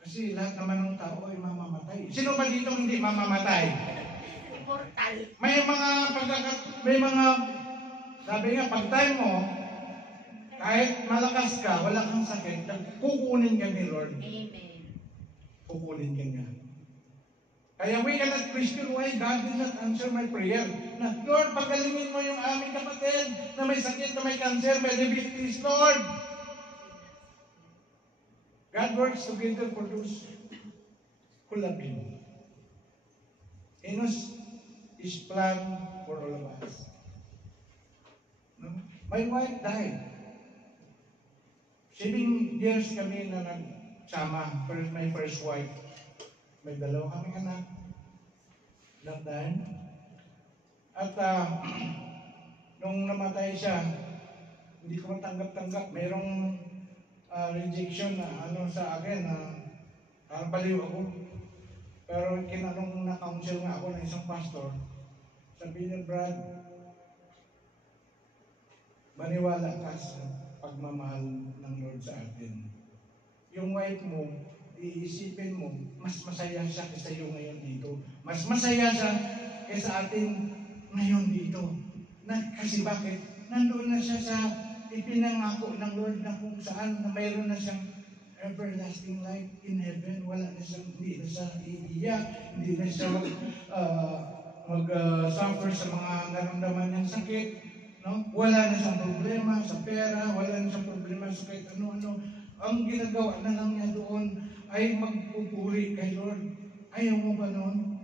Kasi lahat naman ng tao ay mamamatay. Sino ba dito hindi mamamatay? Portal. May mga, sabi nga, pag time mo, kahit malakas ka, wala kang sakit, kukunin ka ni Lord. Amen. Kukunin ka niya. Kaya we cannot question why God did not answer my prayer. Na, Lord, pagalingin mo yung aming kapatid na may sakit, na may cancer, may diabetes, Lord. God works together for those who love Him. He knows His plan for all of us. No? My wife died. 7 years kami na nagsama. My first wife. May 2 kaming anak. That time. At nung namatay siya, hindi ko matanggap-tanggap. Merong rejection na sa akin na parang baliw ako. Pero nung na-counsel nga ako ng isang pastor, sabi niya, Brad, maniwala ka sa pagmamahal ng Lord sa atin. Yung wife mo, iisipin mo, mas masaya siya kaysa yung ngayon dito. Mas masaya siya kaysa atin ngayon dito. Kasi bakit? Nandoon na siya sa ipinangako ng Lord na kung saan na mayroon na siyang everlasting life in heaven. Wala na siyang, hindi na siya iiyak, hindi na siya mag-suffer sa mga naramdaman niyang sakit. No? Wala na siyang problema sa pera, wala na siyang problema sa kahit ano-ano. Ang ginagawa na lang niya doon ay magpupuri kay Lord. Ayaw mo ba noon?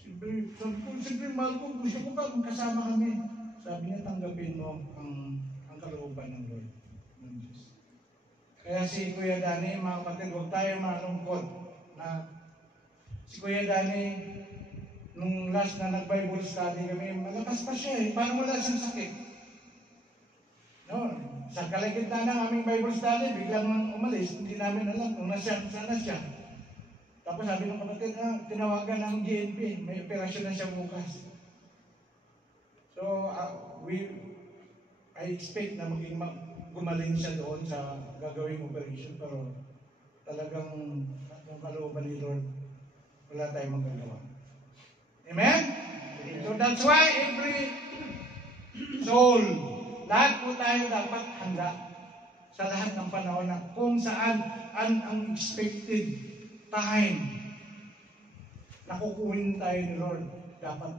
Siyempre, mahal ko, gusto ko ba magkasama kami? Sabi niya, tanggapin mo ang kalooban ng Lord. Ng Diyos. Kaya si Kuya Danny, mga kapatid, huwag tayo malungkot na si Kuya Danny, nung last na nag-Bible study kami, malakas pa siya Parang wala siyang sakit. No? Sa kalagitnaan ng aming Bible study, biglang umalis, hindi namin alam kung sana siya. Tapos sabi ng kapatid, tinawagan ng GNP, may operasyon na siya bukas. So, I expect na gumaling siya doon sa gagawing operation, pero talagang yung kalooban ni Lord, wala tayong magagawa. Amen? So that's why every soul, lahat po tayo dapat handa sa lahat ng panahon na kung saan ang expected time na kukunin tayo ni Lord, dapat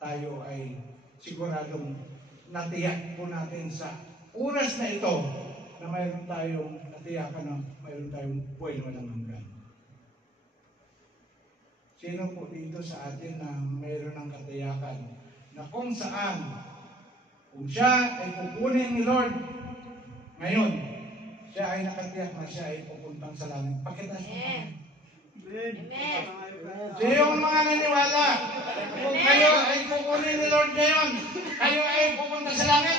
tayo ay siguradong natiyak po natin sa oras na ito na mayroon tayong natiyakan na mayroon tayong buhay na walang hanggan. Sino po dito sa atin na mayroon ng katiyakan na kung saan, kung siya ay kukunin ni Lord ngayon, siya ay nakatiyak na siya ay pupuntang sa langit. Pakitas mo. Amen. Sino yung mga naniwala? Kung kayo ay kukunin ni Lord ngayon, kayo ay pupunta sa langit?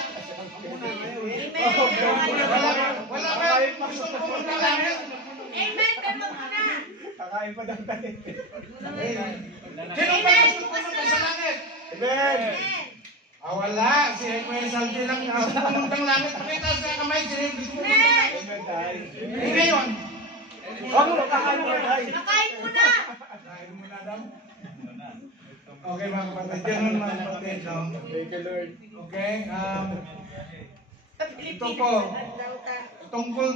Wala ba gusto pumunta sa langit? Amen. Pero muna. Kakain pa daw tayo. Sino ba gusto pumunta sa langit? Amen! Wala. Si Kuya Salty lang pumuntang langit. Pakita sa kamay, sino yung gusto pumunta sa langit? Amen tayo. Ngayon. Kakain mo tayo. Nakain muna. Kain muna daw. Okay mga kapatid, ganun mga kapatid. No? Thank you, Lord. Okay, ito po, tungkol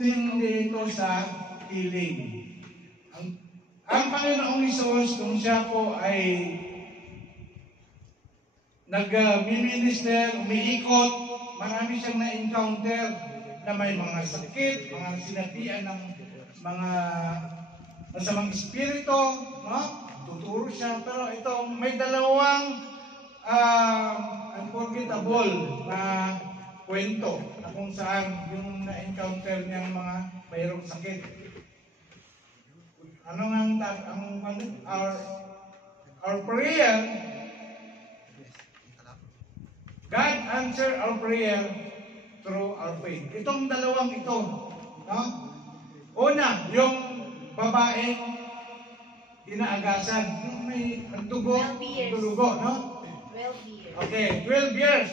din dito sa healing. Ang Panginoong Hesus, kung siya po ay nag-minister, umiikot, marami siyang na-encounter na may mga sakit, mga sinabihan ng mga masamang espiritu, no? Tuturo siya. Pero ito, may 2 unforgettable na kwento na kung saan yung na-encounter niyang mga mayroong sakit. Ano nga our prayer, God answer our prayer through our faith. Itong dalawang ito, no? Una, yung babaeng inaagasan, yung may dugo, 12 years. dugo, no? 12 years. Okay, 12 years.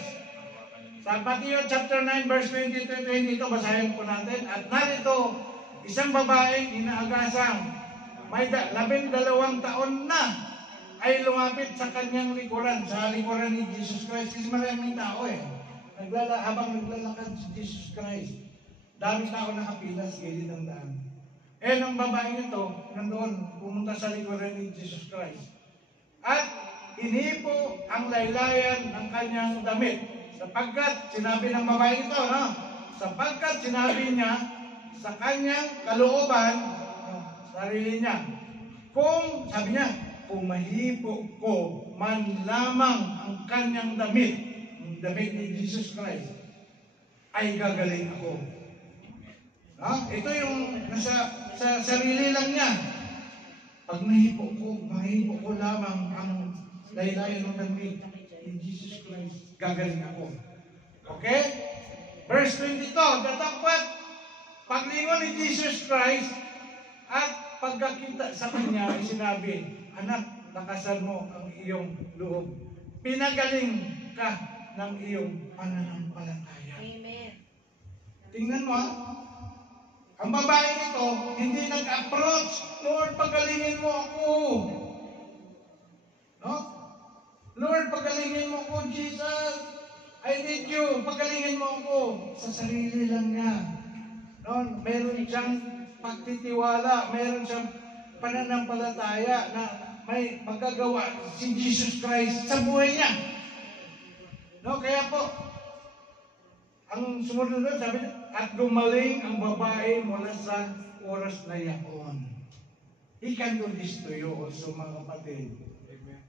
Sa Matthew chapter 9 verse 20 to 22, basahin po natin. At narito, isang babaeng inaagasan, may 12 taon na, ay lumapit sa kanyang likuran, sa likuran ni Jesus Christ. Kasi maraming tao habang naglalakad si Jesus Christ, dami tao nakapila sa gilid ng daan. Nung babaeng ito, nandoon, pumunta sa likuran ni Jesus Christ. At inipo ang laylayan ng kanyang damit. Sapagkat, sinabi ng babaeng ito, no? Sapagkat sinabi niya sa kanyang kalooban, sarili niya, sabi niya, kung mahipo ko man lamang ang kanyang damit, ang damit ni Jesus Christ, ay gagaling ako. No? Ito yung sa sarili lang niya. Pag mahipo ko lamang ang laylayan ng damit ni Jesus Christ, gagaling ako. Okay? Verse 22, datapwat paglingon ni Jesus Christ at pagkakita sa kanya ay sinabi, anak, lakasan mo ang iyong loob. Pinagaling ka ng iyong pananampalataya. Amen. Tingnan mo, ang babae nito, hindi nag-approach, Lord, pagalingin mo ako. No? Lord, pagalingin mo ako, Jesus. I need you. Pagalingin mo ako. Sa sarili lang niya. No? Meron siyang pagtitiwala, meron siyang pananampalataya na may magagawa si Jesus Christ sa buhay niya. No, kaya po, ang sumunod doon, sabi niya, at gumaling ang babae mula sa oras na yaon. He can do this to you also, mga kapatid. Amen.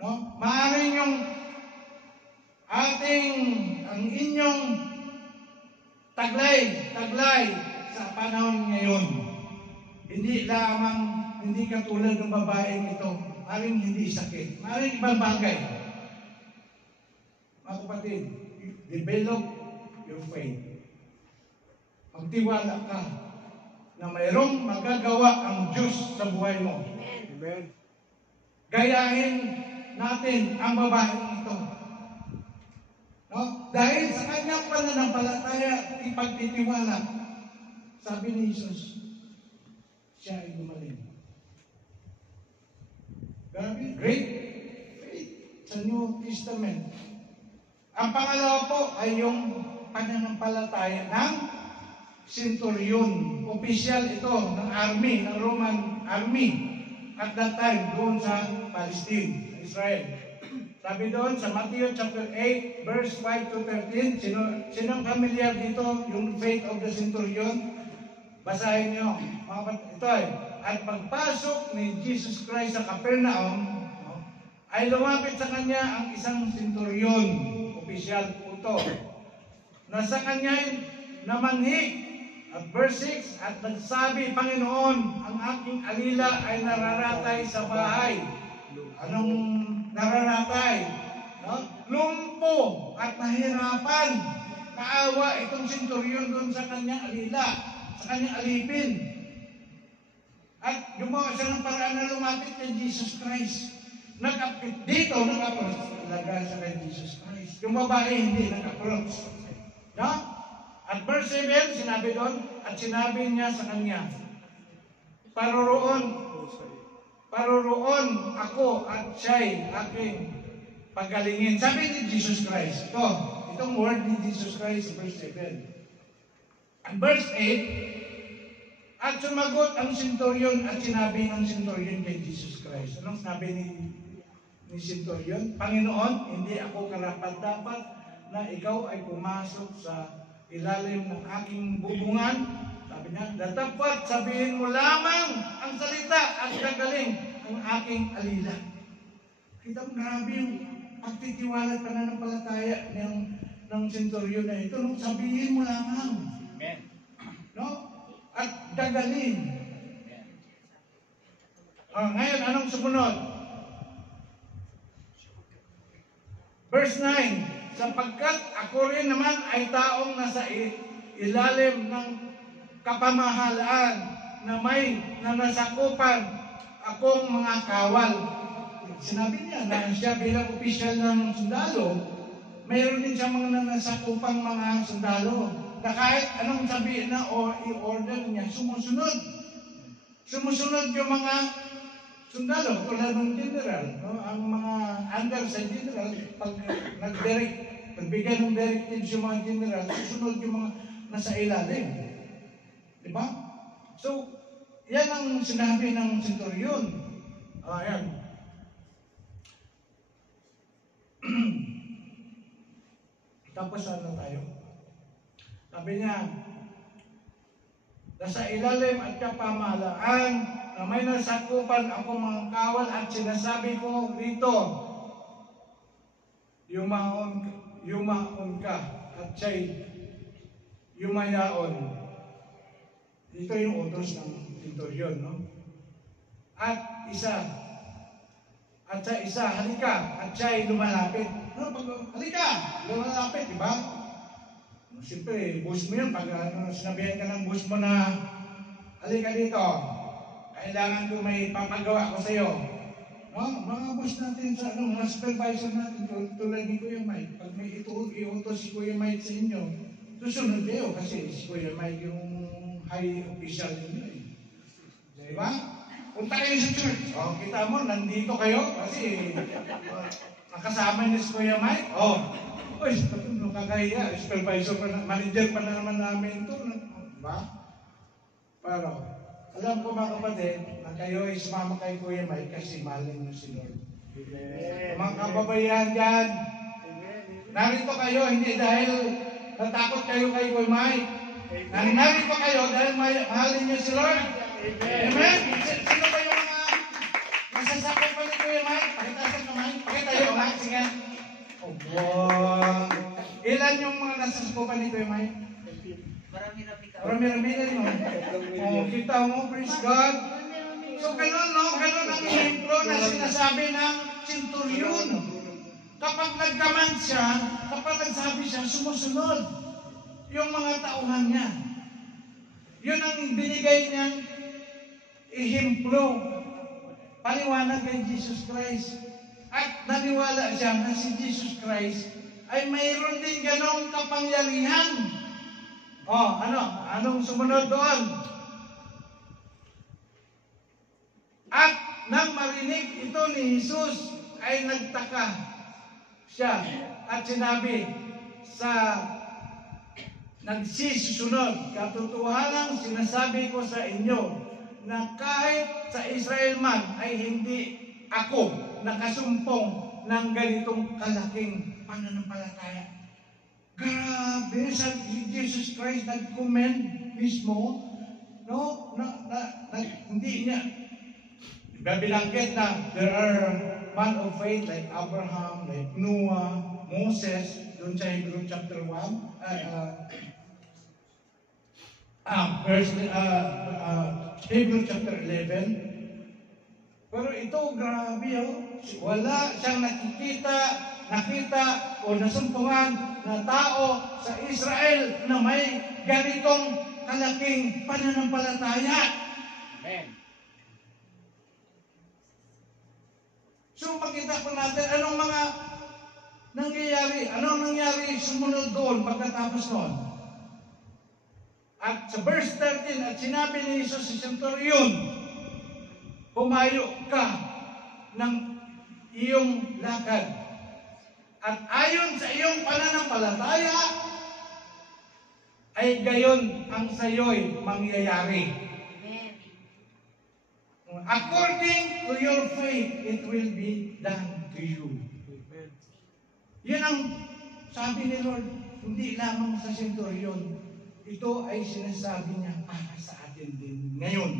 No? Maaaring yung ang inyong taglay sa panahon ngayon, hindi katulad ng babaeng ito, maaaring hindi sakit, maaaring ibang bagay. Mga kapatid, develop your faith. Magtiwala ka na mayroong magagawa ang Diyos sa buhay mo. Amen. Gayahin natin ang babaeng ito. No? Dahil sa kanyang pananampalataya, ipagtitiwala, sabi ni Jesus, siya ay gumaling. Grabe, great faith sa New Testament. Ang pangalawa po ay yung pananampalataya ng centurion. Opisyal ito ng army, ng Roman army. At that time, doon sa Palestine, Israel. Sabi doon sa Matthew chapter 8, verse 5 to 13, sinong familiar dito yung faith of the centurion? Basahin nyo. Ito at pagpasok ni Jesus Christ sa Capernaum, ay lumapit sa kanya ang isang centurion, opisyal po ito, na sa kanya namanhik. At verse 6, at nagsabi, Panginoon, ang aking alila ay nararatay sa bahay. Anong nararatay? No? Lumpo at nahirapan. Naawa itong centurion doon sa kanyang alila, sa kanyang alipin. At gumawa siya ng paraan na lumapit kay Jesus Christ. Nag-approach talaga sa kay Jesus Christ. Yung babae hindi nag-approach. No? At verse 7, sinabi doon, at sinabi niya sa kanya, Paroroon ako at siya'y aking pagalingin. Sabi ni Jesus Christ, itong word ni Jesus Christ, verse 7. At verse 8, at sumagot ang centurion at sinabi ng centurion kay Jesus Christ. Anong sabi ni centurion? Panginoon, hindi ako karapat-dapat na ikaw ay pumasok sa ilalim ng aking bubungan. Sabi niya, dapat sabihin mo lamang ang salita at gagaling ang aking alila. Kita mo, grabe yung pagtitiwala at pananampalataya ng senturyon na ito, no? Sabihin mo lamang. Amen. No? At dagalin. Ngayon, anong sumunod? Verse 9, sapagkat ako rin naman ay taong nasa ilalim ng kapamahalaan na may nasakupan akong mga kawal. Sinabi niya na siya bilang opisyal ng sundalo, mayroon din siya mga nasakupang mga sundalo na kahit anong sabihin na o i-order niya, sumusunod. Sumusunod yung mga sundalo, tulad ng general, no? Ang mga under sa general, pag nagbigay ng directives yung mga general, susunod yung mga nasa ilalim. Diba? So, yan ang sinabi ng centurion. Ayan. Tapos ano tayo? Sabi niya, nasa ilalim at kapamahalaan na may nasakupan ako mga kawal at sinasabi ko rito, yumaon ka at siya'y yumayaon. Ito yung utos ng centurion, no? At sa isa, halika, at siya'y lumalapit. No, halika, lumalapit, di ba? Siyempre, boss mo yun. Pag sinabihan ka ng boss mo na, halika dito, kailangan ko may papagawa ko sa iyo. No? Mga boss natin sa mga supervisor natin, tulad ni Kuya Mike, pag may iutos si Kuya Mike sa inyo, susunod kayo kasi si Kuya Mike yung high official ninyo. Di ba? Punta kayo sa church. Kita mo, nandito kayo kasi nakasama niyo si Kuya Mike. Uy, nakakahiya. Supervisor pa na, manager pa na naman namin ito. Diba? Pero, alam ko mga kapatid, na kayo ay sumama kay Kuya Mike kasi mahalin niyo si Lord. Amen. Mga kababayan dyan, narito kayo hindi dahil natakot kayo kay Kuya Mike. Narito kayo dahil mahalin niyo si Lord. Amen? Sino ba yung mga masasakot pa ni Kuya Mike? Pakita sa kamay. Pakita yung Mike. Sige. Wow. Ilan yung mga nasasakupan ni Kuya Mike? Marami-rami na yun. Kita mo, praise God. So, ganun, no? Ganun ang ehemplo na sinasabi ng centurion. Kapag nagkaman siya, kapag nagsabi siya, sumusunod yung mga tauhan niya. Yun ang binigay niyang ehemplo. Paliwanag kay Jesus Christ. At naniwala siya na si Jesus Christ ay mayroon din ganong kapangyarihan. Anong sumunod doon? At nang marinig ito ni Jesus ay nagtaka siya at sinabi sa nagsisusunod, katotohanan sinasabi ko sa inyo na kahit sa Israel man ay hindi ako nakasumpong ng ganitong kalaking pananampalataya. Grabe, sa Jesus Christ nag-comment mismo, no? Hindi niya binanggit na there are man of faith like Abraham, like Noah, Moses, doon sa Hebrew chapter 1, Hebrew chapter 11. Pero ito, grabe, wala siyang nakita o nasumpungan na tao sa Israel na may ganitong kalaking pananampalataya. Amen. So, makita po natin anong mga nangyari sumunod doon pagkatapos noon. At sa verse 13, at sinabi ni Jesus sa centurion, humayo ka ng iyong lakad. At ayon sa iyong pananampalataya, ay gayon ang sayo'y mangyayari. According to your faith, it will be done to you. Yan ang sabi ni Lord, hindi lamang sa centurion. Ito ay sinasabi niya para sa atin din ngayon.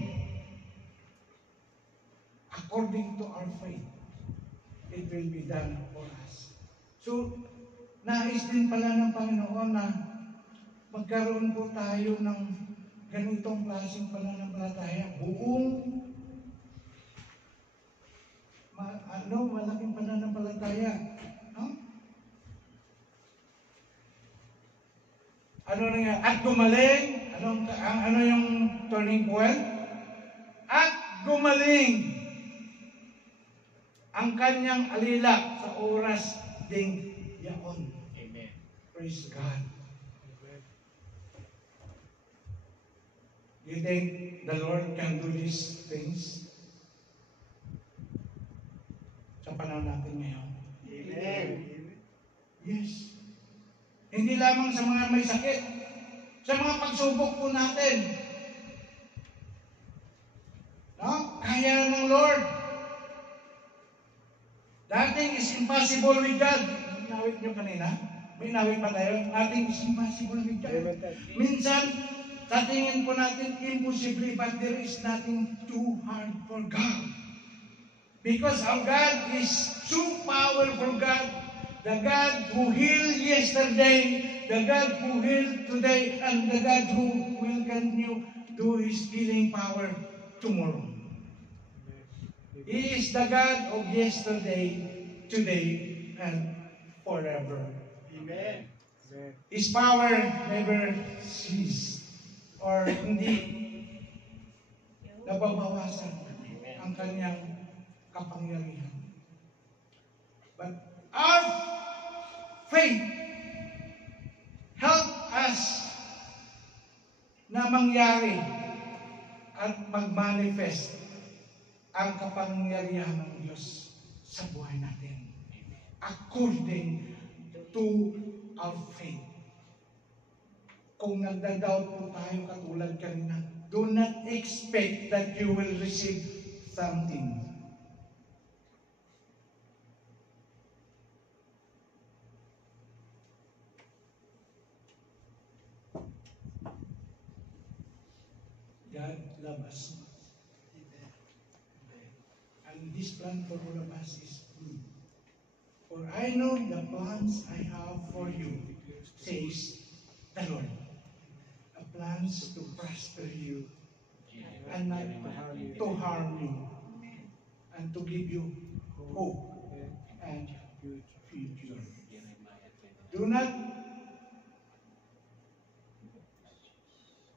According to our faith, it will be done for us. So, nais din pala ng Panginoon na magkaroon po tayo ng ganitong klaseng pananampalataya. Buong malaking pananampalataya. No? Ano nga? At gumaling. Ano yung turning point? At gumaling ang kanyang alila sa oras ding yaon. Amen. Praise God. Do you think the Lord can do these things? Sa panahon natin ngayon. Amen. Yes. Hindi lamang sa mga may sakit, sa mga pagsubok po natin. No? Kaya ng Lord. Nothing is impossible with God. Nawit nyo kanina? May nawit pa tayo? Nothing is impossible with God. Minsan, sa tingin po natin, imposible, but there is nothing too hard for God. Because our God is so powerful God, the God who healed yesterday, the God who healed today, and the God who will continue to His healing power tomorrow. He is the God of yesterday, today, and forever. Amen. His power never ceases or hindi nababawasan ang kanyang kapangyarihan. But our faith help us na mangyari at mag-manifest ang kapangyarihan ng Diyos sa buhay natin. According to our faith. Kung nagda-doubt po tayo katulad kanina, do not expect that you will receive something. God loves us. And this plan for all of us is good. For I know the plans I have for you, says the Lord. The plans to prosper you and not to harm you, and to give you hope and future. Do not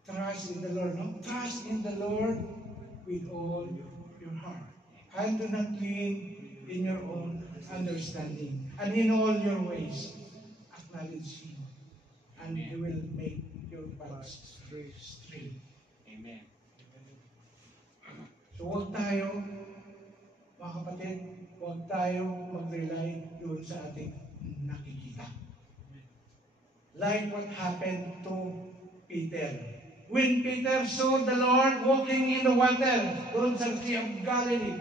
trust in the Lord. No? Trust in the Lord with all your heart. And do not lean in your own understanding. And in all your ways, acknowledge Him. And He will make your paths straight. Amen. So huwag tayo, mga kapatid, huwag tayo mag-rely doon sa ating nakikita. Like what happened to Peter. When Peter saw the Lord walking in the water doon sa Sea of Galilee,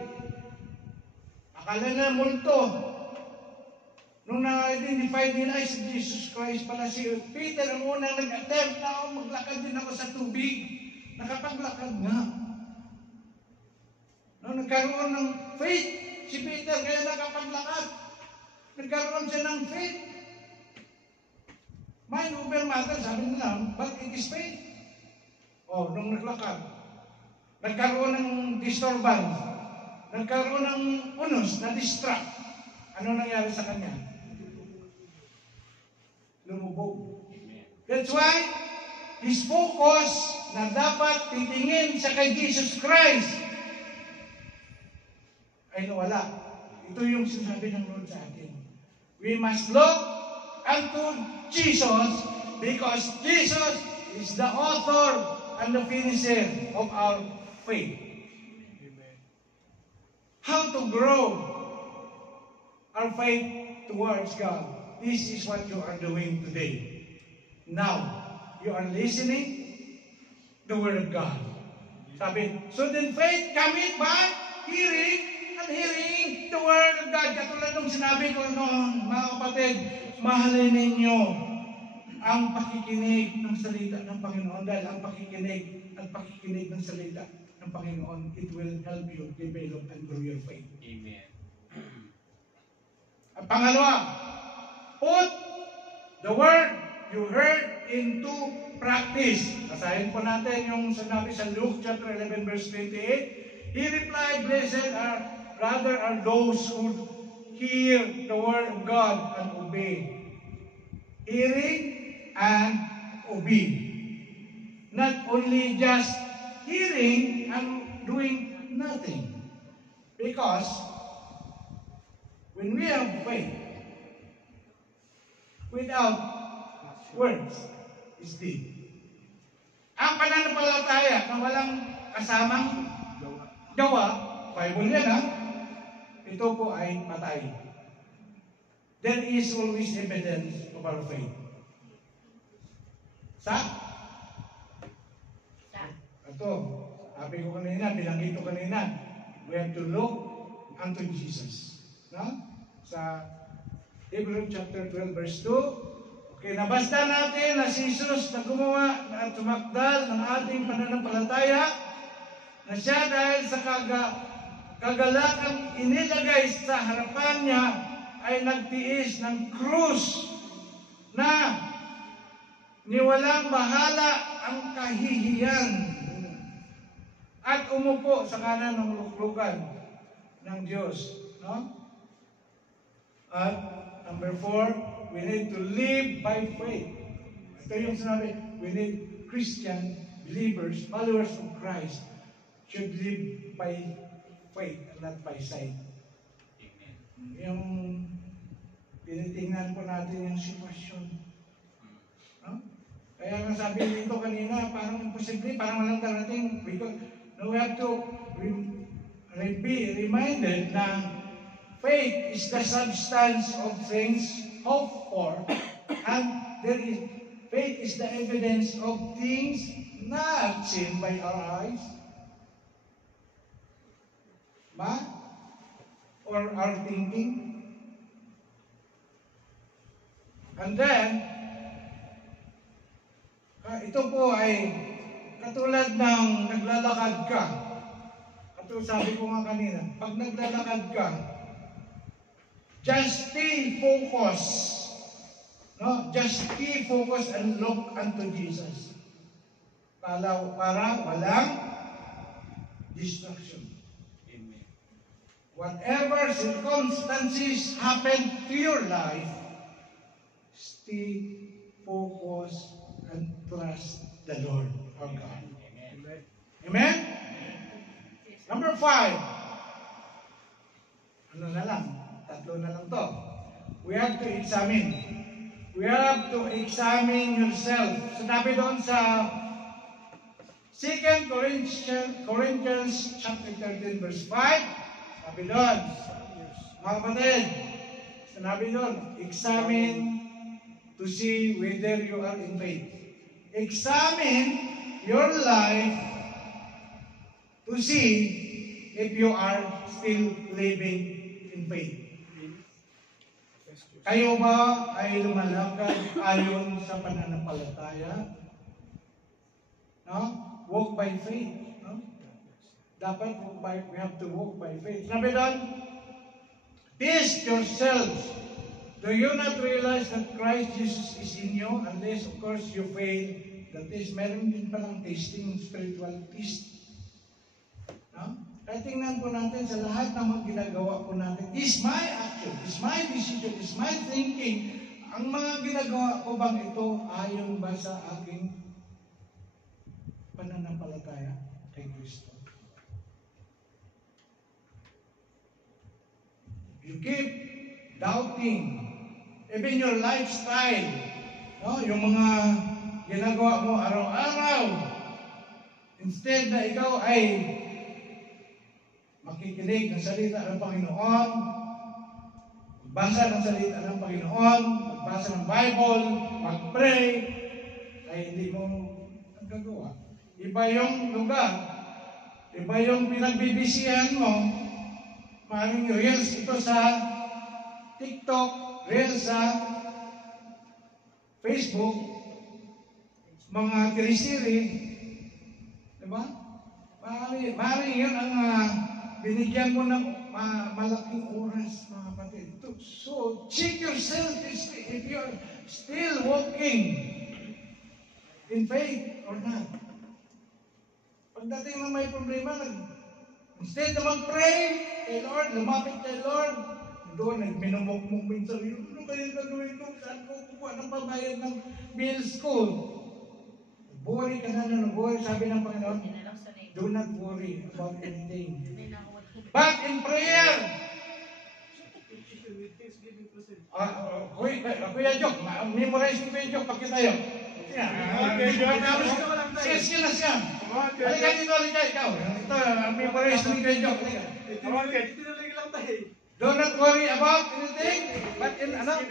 akala na multo. Nung na-identify nila ay si Jesus Christ pala si Peter, ang unang nag-attempt na maglakad din ako sa tubig. Nakapaglakad nga. Nung nagkaroon ng faith, si Peter kaya nakapaglakad. Nagkaroon siya ng faith. Mind over matter, sabi nila, but it is faith. Oh, nung naglakad, nagkaroon ng disturbance, nagkaroon ng unos, na-distract. Ano nangyari sa kanya? Lumubog. That's why, his focus na dapat titingin sa kay Jesus Christ ay nawala. Ito yung sinasabi ng Lord sa atin. We must look unto Jesus because Jesus is the author and the finisher of our faith. How to grow our faith towards God. This is what you are doing today. Now, you are listening the Word of God. Sabi, so then faith cometh by hearing, and hearing the Word of God. Katulad nung sinabi ko noon, mga kapatid, mahalin ninyo ang pakikinig ng salita ng Panginoon. Dahil ang pakikinig at pakikinig ng salita ng Panginoon, it will help you develop and grow your faith. Amen. At pangalawa, put the word you heard into practice. Basahin po natin yung sinabi sa Luke chapter 11 verse 28. He replied, blessed are those who hear the word of God and obey. Hearing and obey. Not only just hearing and doing nothing. Because when we have faith, without words is dead. Ang pananampalataya na walang kasamang gawa, Bible yan ha, ito po ay patay. There is always evidence of our faith. Ito, sabi ko kanina, bilanggit ko kanina, we have to look unto Jesus. No? Sa Hebrews chapter 12 verse 2, okay, nabasta natin na si Jesus na gumawa at tumakdal ng ating pananampalataya, na siya dahil sa kagalakang inilagay sa harapan niya ay nagtiis ng krus na niwalang bahala ang kahihiyan at umupo sa kanan ng luklukan ng Diyos. No? At number 4, we need to live by faith. Ito yung sinabi, we need Christian believers, followers of Christ, should live by faith and not by sight. Yung tinitingnan po natin yung sitwasyon. No? Kaya nga sabi dito kanina, parang imposible, parang walang darating. Because we have to be reminded na faith is the substance of things hoped for, and faith is the evidence of things not seen by our eyes, or our thinking. And then, ito po ay katulad ng naglalakad ka. Katulad sabi ko nga kanina, pag naglalakad ka, just stay focused. No? Just stay focused and look unto Jesus. Para walang distraction. Amen. Whatever circumstances happen to your life, stay focused and trust the Lord our God. Amen. Amen? Number 5. Ano na lang? 3 na lang to. We have to examine. We have to examine yourself. Sinabi doon sa 2 Corinthians chapter 13 verse 5, sabi doon, mga kapatid, sinabi doon, examine to see whether you are in faith. Examine your life to see if you are still living in faith. Kayo ba ay lumalakad ayon sa pananampalataya? No? Walk by faith. No? Dapat we have to walk by faith. Sabi doon, test yourselves. Do you not realize that Christ Jesus is in you? Unless, of course, you fail the test. Meron din palang testing, spiritual test. No? Kaya tingnan po natin sa lahat ng mga ginagawa po natin. Is my action, is my decision, is my thinking, ang mga ginagawa ko bang ito ayon ba sa aking pananampalataya kay Kristo? You keep doubting, even your lifestyle, no? Yung mga ginagawa mo araw-araw, instead na ikaw ay makikinig ng salita ng Panginoon, magbasa ng salita ng Panginoon, magbasa ng Bible, mag-pray, ay hindi mo nagagawa. Iba yung lugar, iba yung pinagbibisihan mo. Maraming reels ito sa TikTok, reels sa Facebook, mga teleserye, diba? Maraming yun ang binigyan mo ng malaking oras, mga kapatid. Ito, So check yourself if you're still walking in faith or not. Pagdating na may problema, instead na mag-pray kay Lord, lumapit kay Lord, doon nagminumok-mok minsan, ano kayo gagawin ko? Saan ko kukuha ng pabayad ng bills ko? Worry ka na, worry. Sabi ng Panginoon, do not worry about anything. But in prayer, Kuya Jok, memorize mo Kuya Jok, pagkita tayo. Sige na siya. Halika dito, halika ikaw. Ito, memorize mo Kuya Jok. Do not worry about anything, but in ano?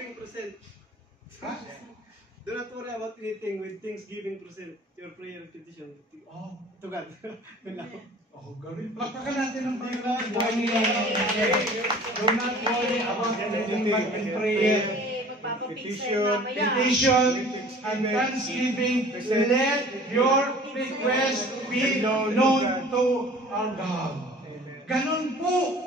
Do not worry about anything with thanksgiving present your prayer and petition to God. Oh, gawin. Lakpakan natin ang Panginoon. Do not worry about anything but in prayer, petition, and thanksgiving, let your request be known to our God. Ganon po.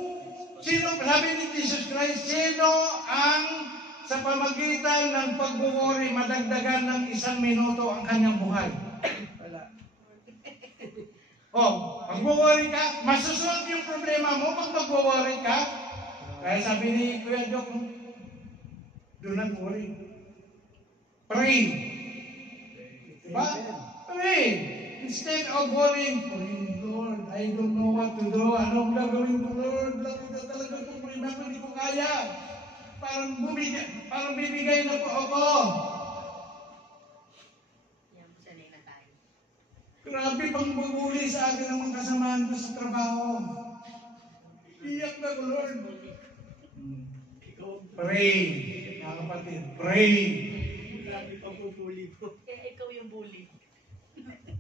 Sabi ni Jesus Christ, sino ang sa pamagitan ng pag-worry, madagdagan ng 1 minuto ang kanyang buhay? Wala. Mag-worry ka, masusunod yung problema mo pag mag-worry ka. Kaya sabi ni Kuya Jok, do not worry. Pray. Diba? Pray. Instead of worrying, pray, Lord, I don't know what to do. Anong gagawin ko, Lord? Talaga problema ko, hindi ko kaya. Parang bibigay na po ako. Grabe pang bubuli sa akin ng mga kasamahan ko sa trabaho. Iyak na ko, Lord. Pray. Mga kapatid, pray. Grabe pang bubuli po. Kaya ikaw yung bully.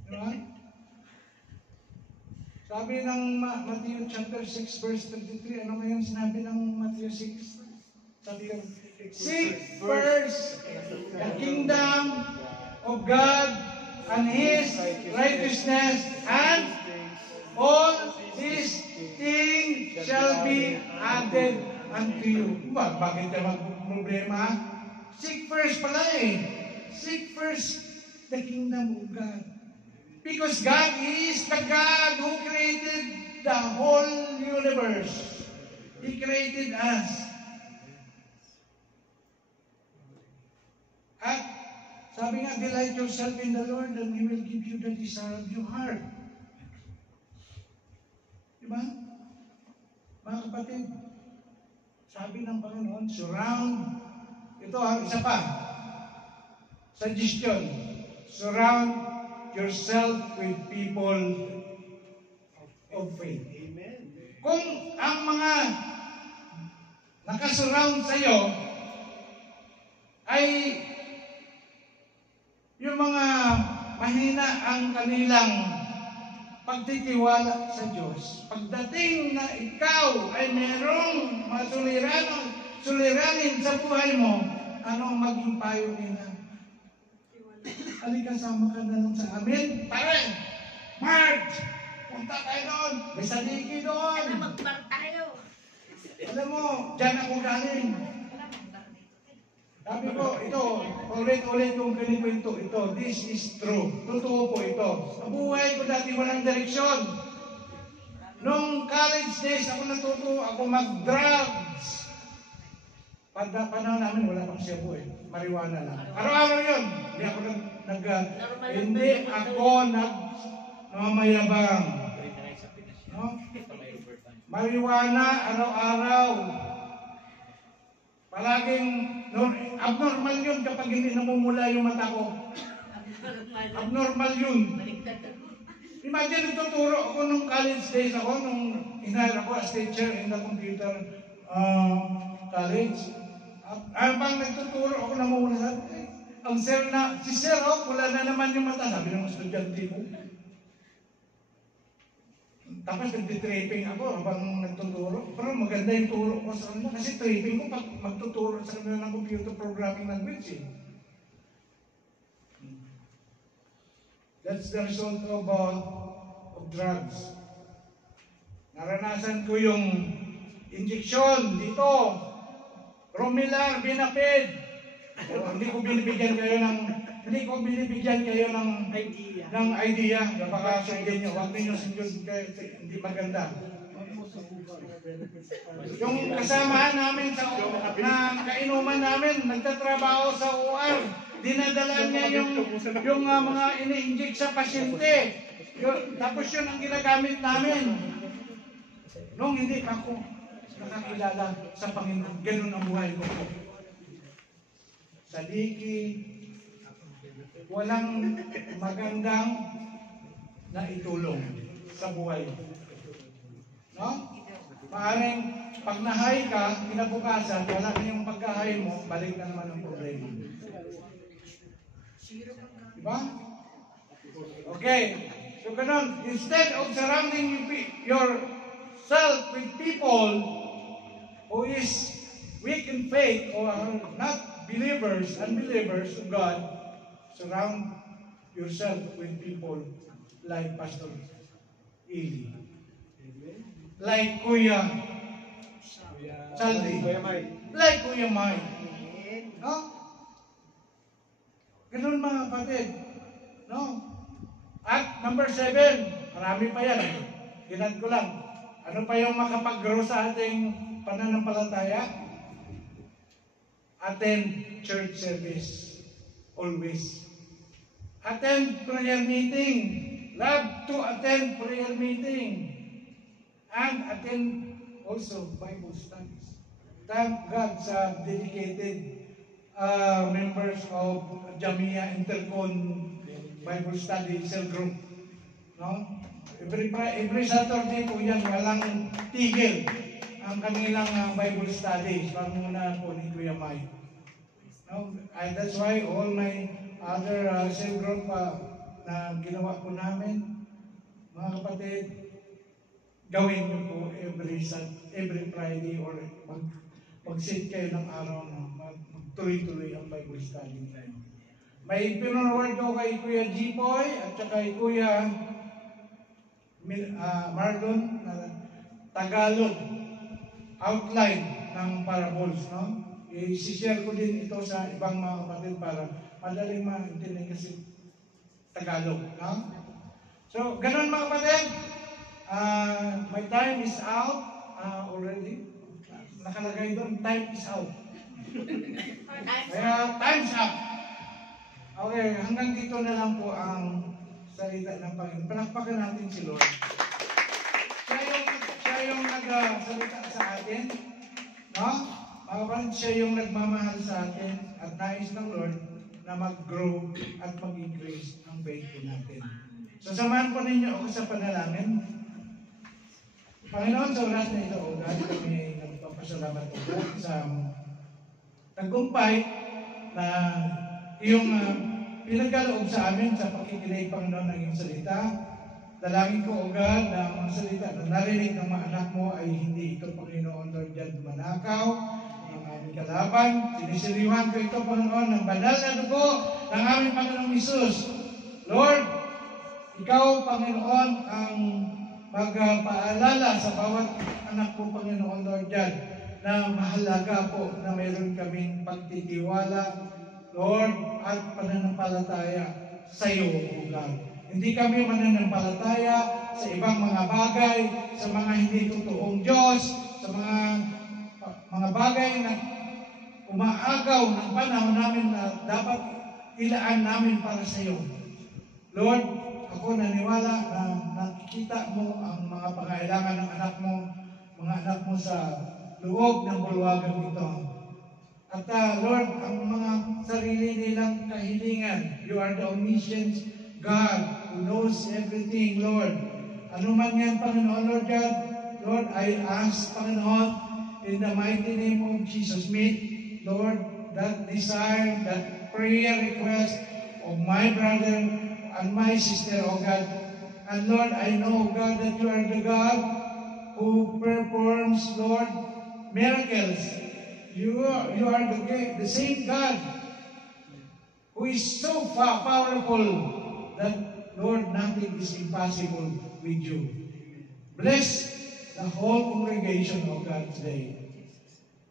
Diba? Sabi ng Matthew chapter 6 verse 33, ano ngayon sinabi ng Matthew 6? Seek first the kingdom of God and His righteousness, and all these things shall be added unto you. Bakit ka mag-problema? Seek first pala eh. Seek first the kingdom of God. Because God is the God who created the whole universe. He created us. At sabi nga, delight yourself in the Lord and He will give you the desire of your heart. Diba? Mga kapatid, sabi ng Panginoon, surround. Ito ang isa pa. Suggestion. Surround yourself with people of faith. Amen. Kung ang mga nakasurround sa iyo ay yung mga mahina ang kanilang pagtitiwala sa Diyos, pagdating na ikaw ay merong suliranin sa buhay mo, anong maging payo nila? Halika, sama ka na lang sa amin. Pare! Marge! Punta tayo doon! May saligi doon! Ano magbar tayo? Alam mo, dyan ako galing. Sabi ko, ito, ulit-ulit kong kinikwento ito. This is true. Totoo po ito. Sa buhay ko dati walang direksyon. Nung college days, ako mag-drugs. Panahon namin, wala pang Cebu eh. Marijuana lang. Araw-araw yun. Hindi ako nagmamayabang. No? Marijuana, araw-araw. Palaging abnormal yun kapag hindi namumula yung mata ko. Abnormal yun. Imagine, nagtuturo ako nung college days ako, nung hinahir ako as teacher in the computer college. Habang nagtuturo ako namumula, ang sir na, si sir, wala na naman yung mata. Sabi ng estudyante ko. Tapos nagtitripping ako habang nagtuturo. Pero maganda yung turo ko sa kanila. Kasi tripping ko pag magtuturo sa kanila ng computer programming language eh. That's the result of drugs. Naranasan ko yung injection dito. Romilar Binapid. Hindi ko binibigyan kayo ng idea. Baka sundin nyo. Huwag ninyo sundin kayo. Hindi maganda. Yung kasamahan namin na kainuman namin, nagtatrabaho sa UR. Dinadala niya yung mga ini-inject sa pasyente. Tapos yun ang ginagamit namin. Nung hindi pa ako nakakilala sa Panginoon, ganun ang buhay ko. Sa liki, walang magandang na itulong sa buhay. No? Maaring pag nahay ka, kinabukasan, wala na yung pagkahay mo, balik na naman ang problema. Diba? Okay. So ganun, instead of surrounding yourself with people who is weak in faith or are not believers, unbelievers of God, surround yourself with people like Pastor Eli, like Kuya Saldi, like Kuya Mike. No? Ganun mga kapatid. No? At number 7, marami pa yan. Ginad ko lang. Ano pa yung makapag-grow sa ating pananampalataya? Attend church service. Always. Attend prayer meeting. Love to attend prayer meeting. And attend also Bible studies. Thank God sa dedicated members of Jamia Intercon Bible Study Cell Group. No? Every Saturday po yan, walang tigil ang kanilang Bible studies. Panguna po ni Kuya Mike. No? And that's why all my other cell group na ginawa po namin, mga kapatid, gawin niyo po every Friday or mag-sit kayo ng araw na magtuloy-tuloy ang Bible study tayo. May pinunaward ko kay Kuya Jipoy at saka kay Kuya Marlon na Tagalog outline ng parables. No? I-share ko din ito sa ibang mga kapatid para madaling maintindihan kasi Tagalog. No? So, ganun mga kapatid. My time is out already. Nakalagay doon, time is out. Kaya, time's up. Okay, hanggang dito na lang po ang salita ng Panginoon. Palakpakan natin si Lord. Siya yung nagsalita sa atin. No? Siya yung nagmamahal sa atin at nais ng Lord na mag-grow at mag-increase ang faith po natin. So, samahan po ninyo ako sa panalangin. Panginoon, sa oras na ito, O God, kami nagpapasalamat po sa tagumpay na iyong pinagkaloob sa amin sa pakikinig, Panginoon, ng iyong salita. Dalangin ko, O God, na ang mga salita na narinig ng mga anak mo ay hindi ito, Panginoon, Lord, dyan manakaw ng aming kalaban. Sinisiriwan ko ito, Panginoon, ng banal na dugo ng aming Panginoong Isus. Lord, ikaw, Panginoon, ang magpaalala sa bawat anak ko, Panginoon, Lord, dyan, na mahalaga po na mayroon kaming pagtitiwala, Lord, at pananampalataya sa iyo, O God. Hindi kami mananampalataya sa ibang mga bagay, sa mga hindi totoong Diyos, sa mga bagay na umaagaw ng panahon namin na dapat ilaan namin para sa iyo. Lord, ako naniwala na nakikita mo ang mga pangailangan ng mga anak mo sa loob ng bulwagang ito. At Lord, ang mga sarili nilang kahilingan, you are the omniscient God who knows everything, Lord. Ano man yan, Panginoon, Lord God, Lord, I ask, Panginoon, in the mighty name of Jesus, meet, Lord, that desire, that prayer request of my brother and my sister, O God. And Lord, I know, God, that you are the God who performs, Lord, miracles. You are the same God who is so powerful that, Lord, nothing is impossible with you. Bless the whole congregation of God today.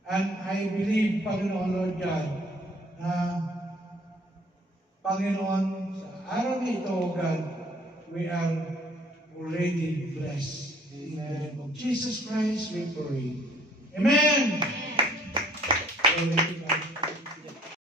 And I believe, Panginoon Lord God, na Panginoon, sa araw na ito, God, we are already blessed. In the name of Jesus Christ, we pray. Amen!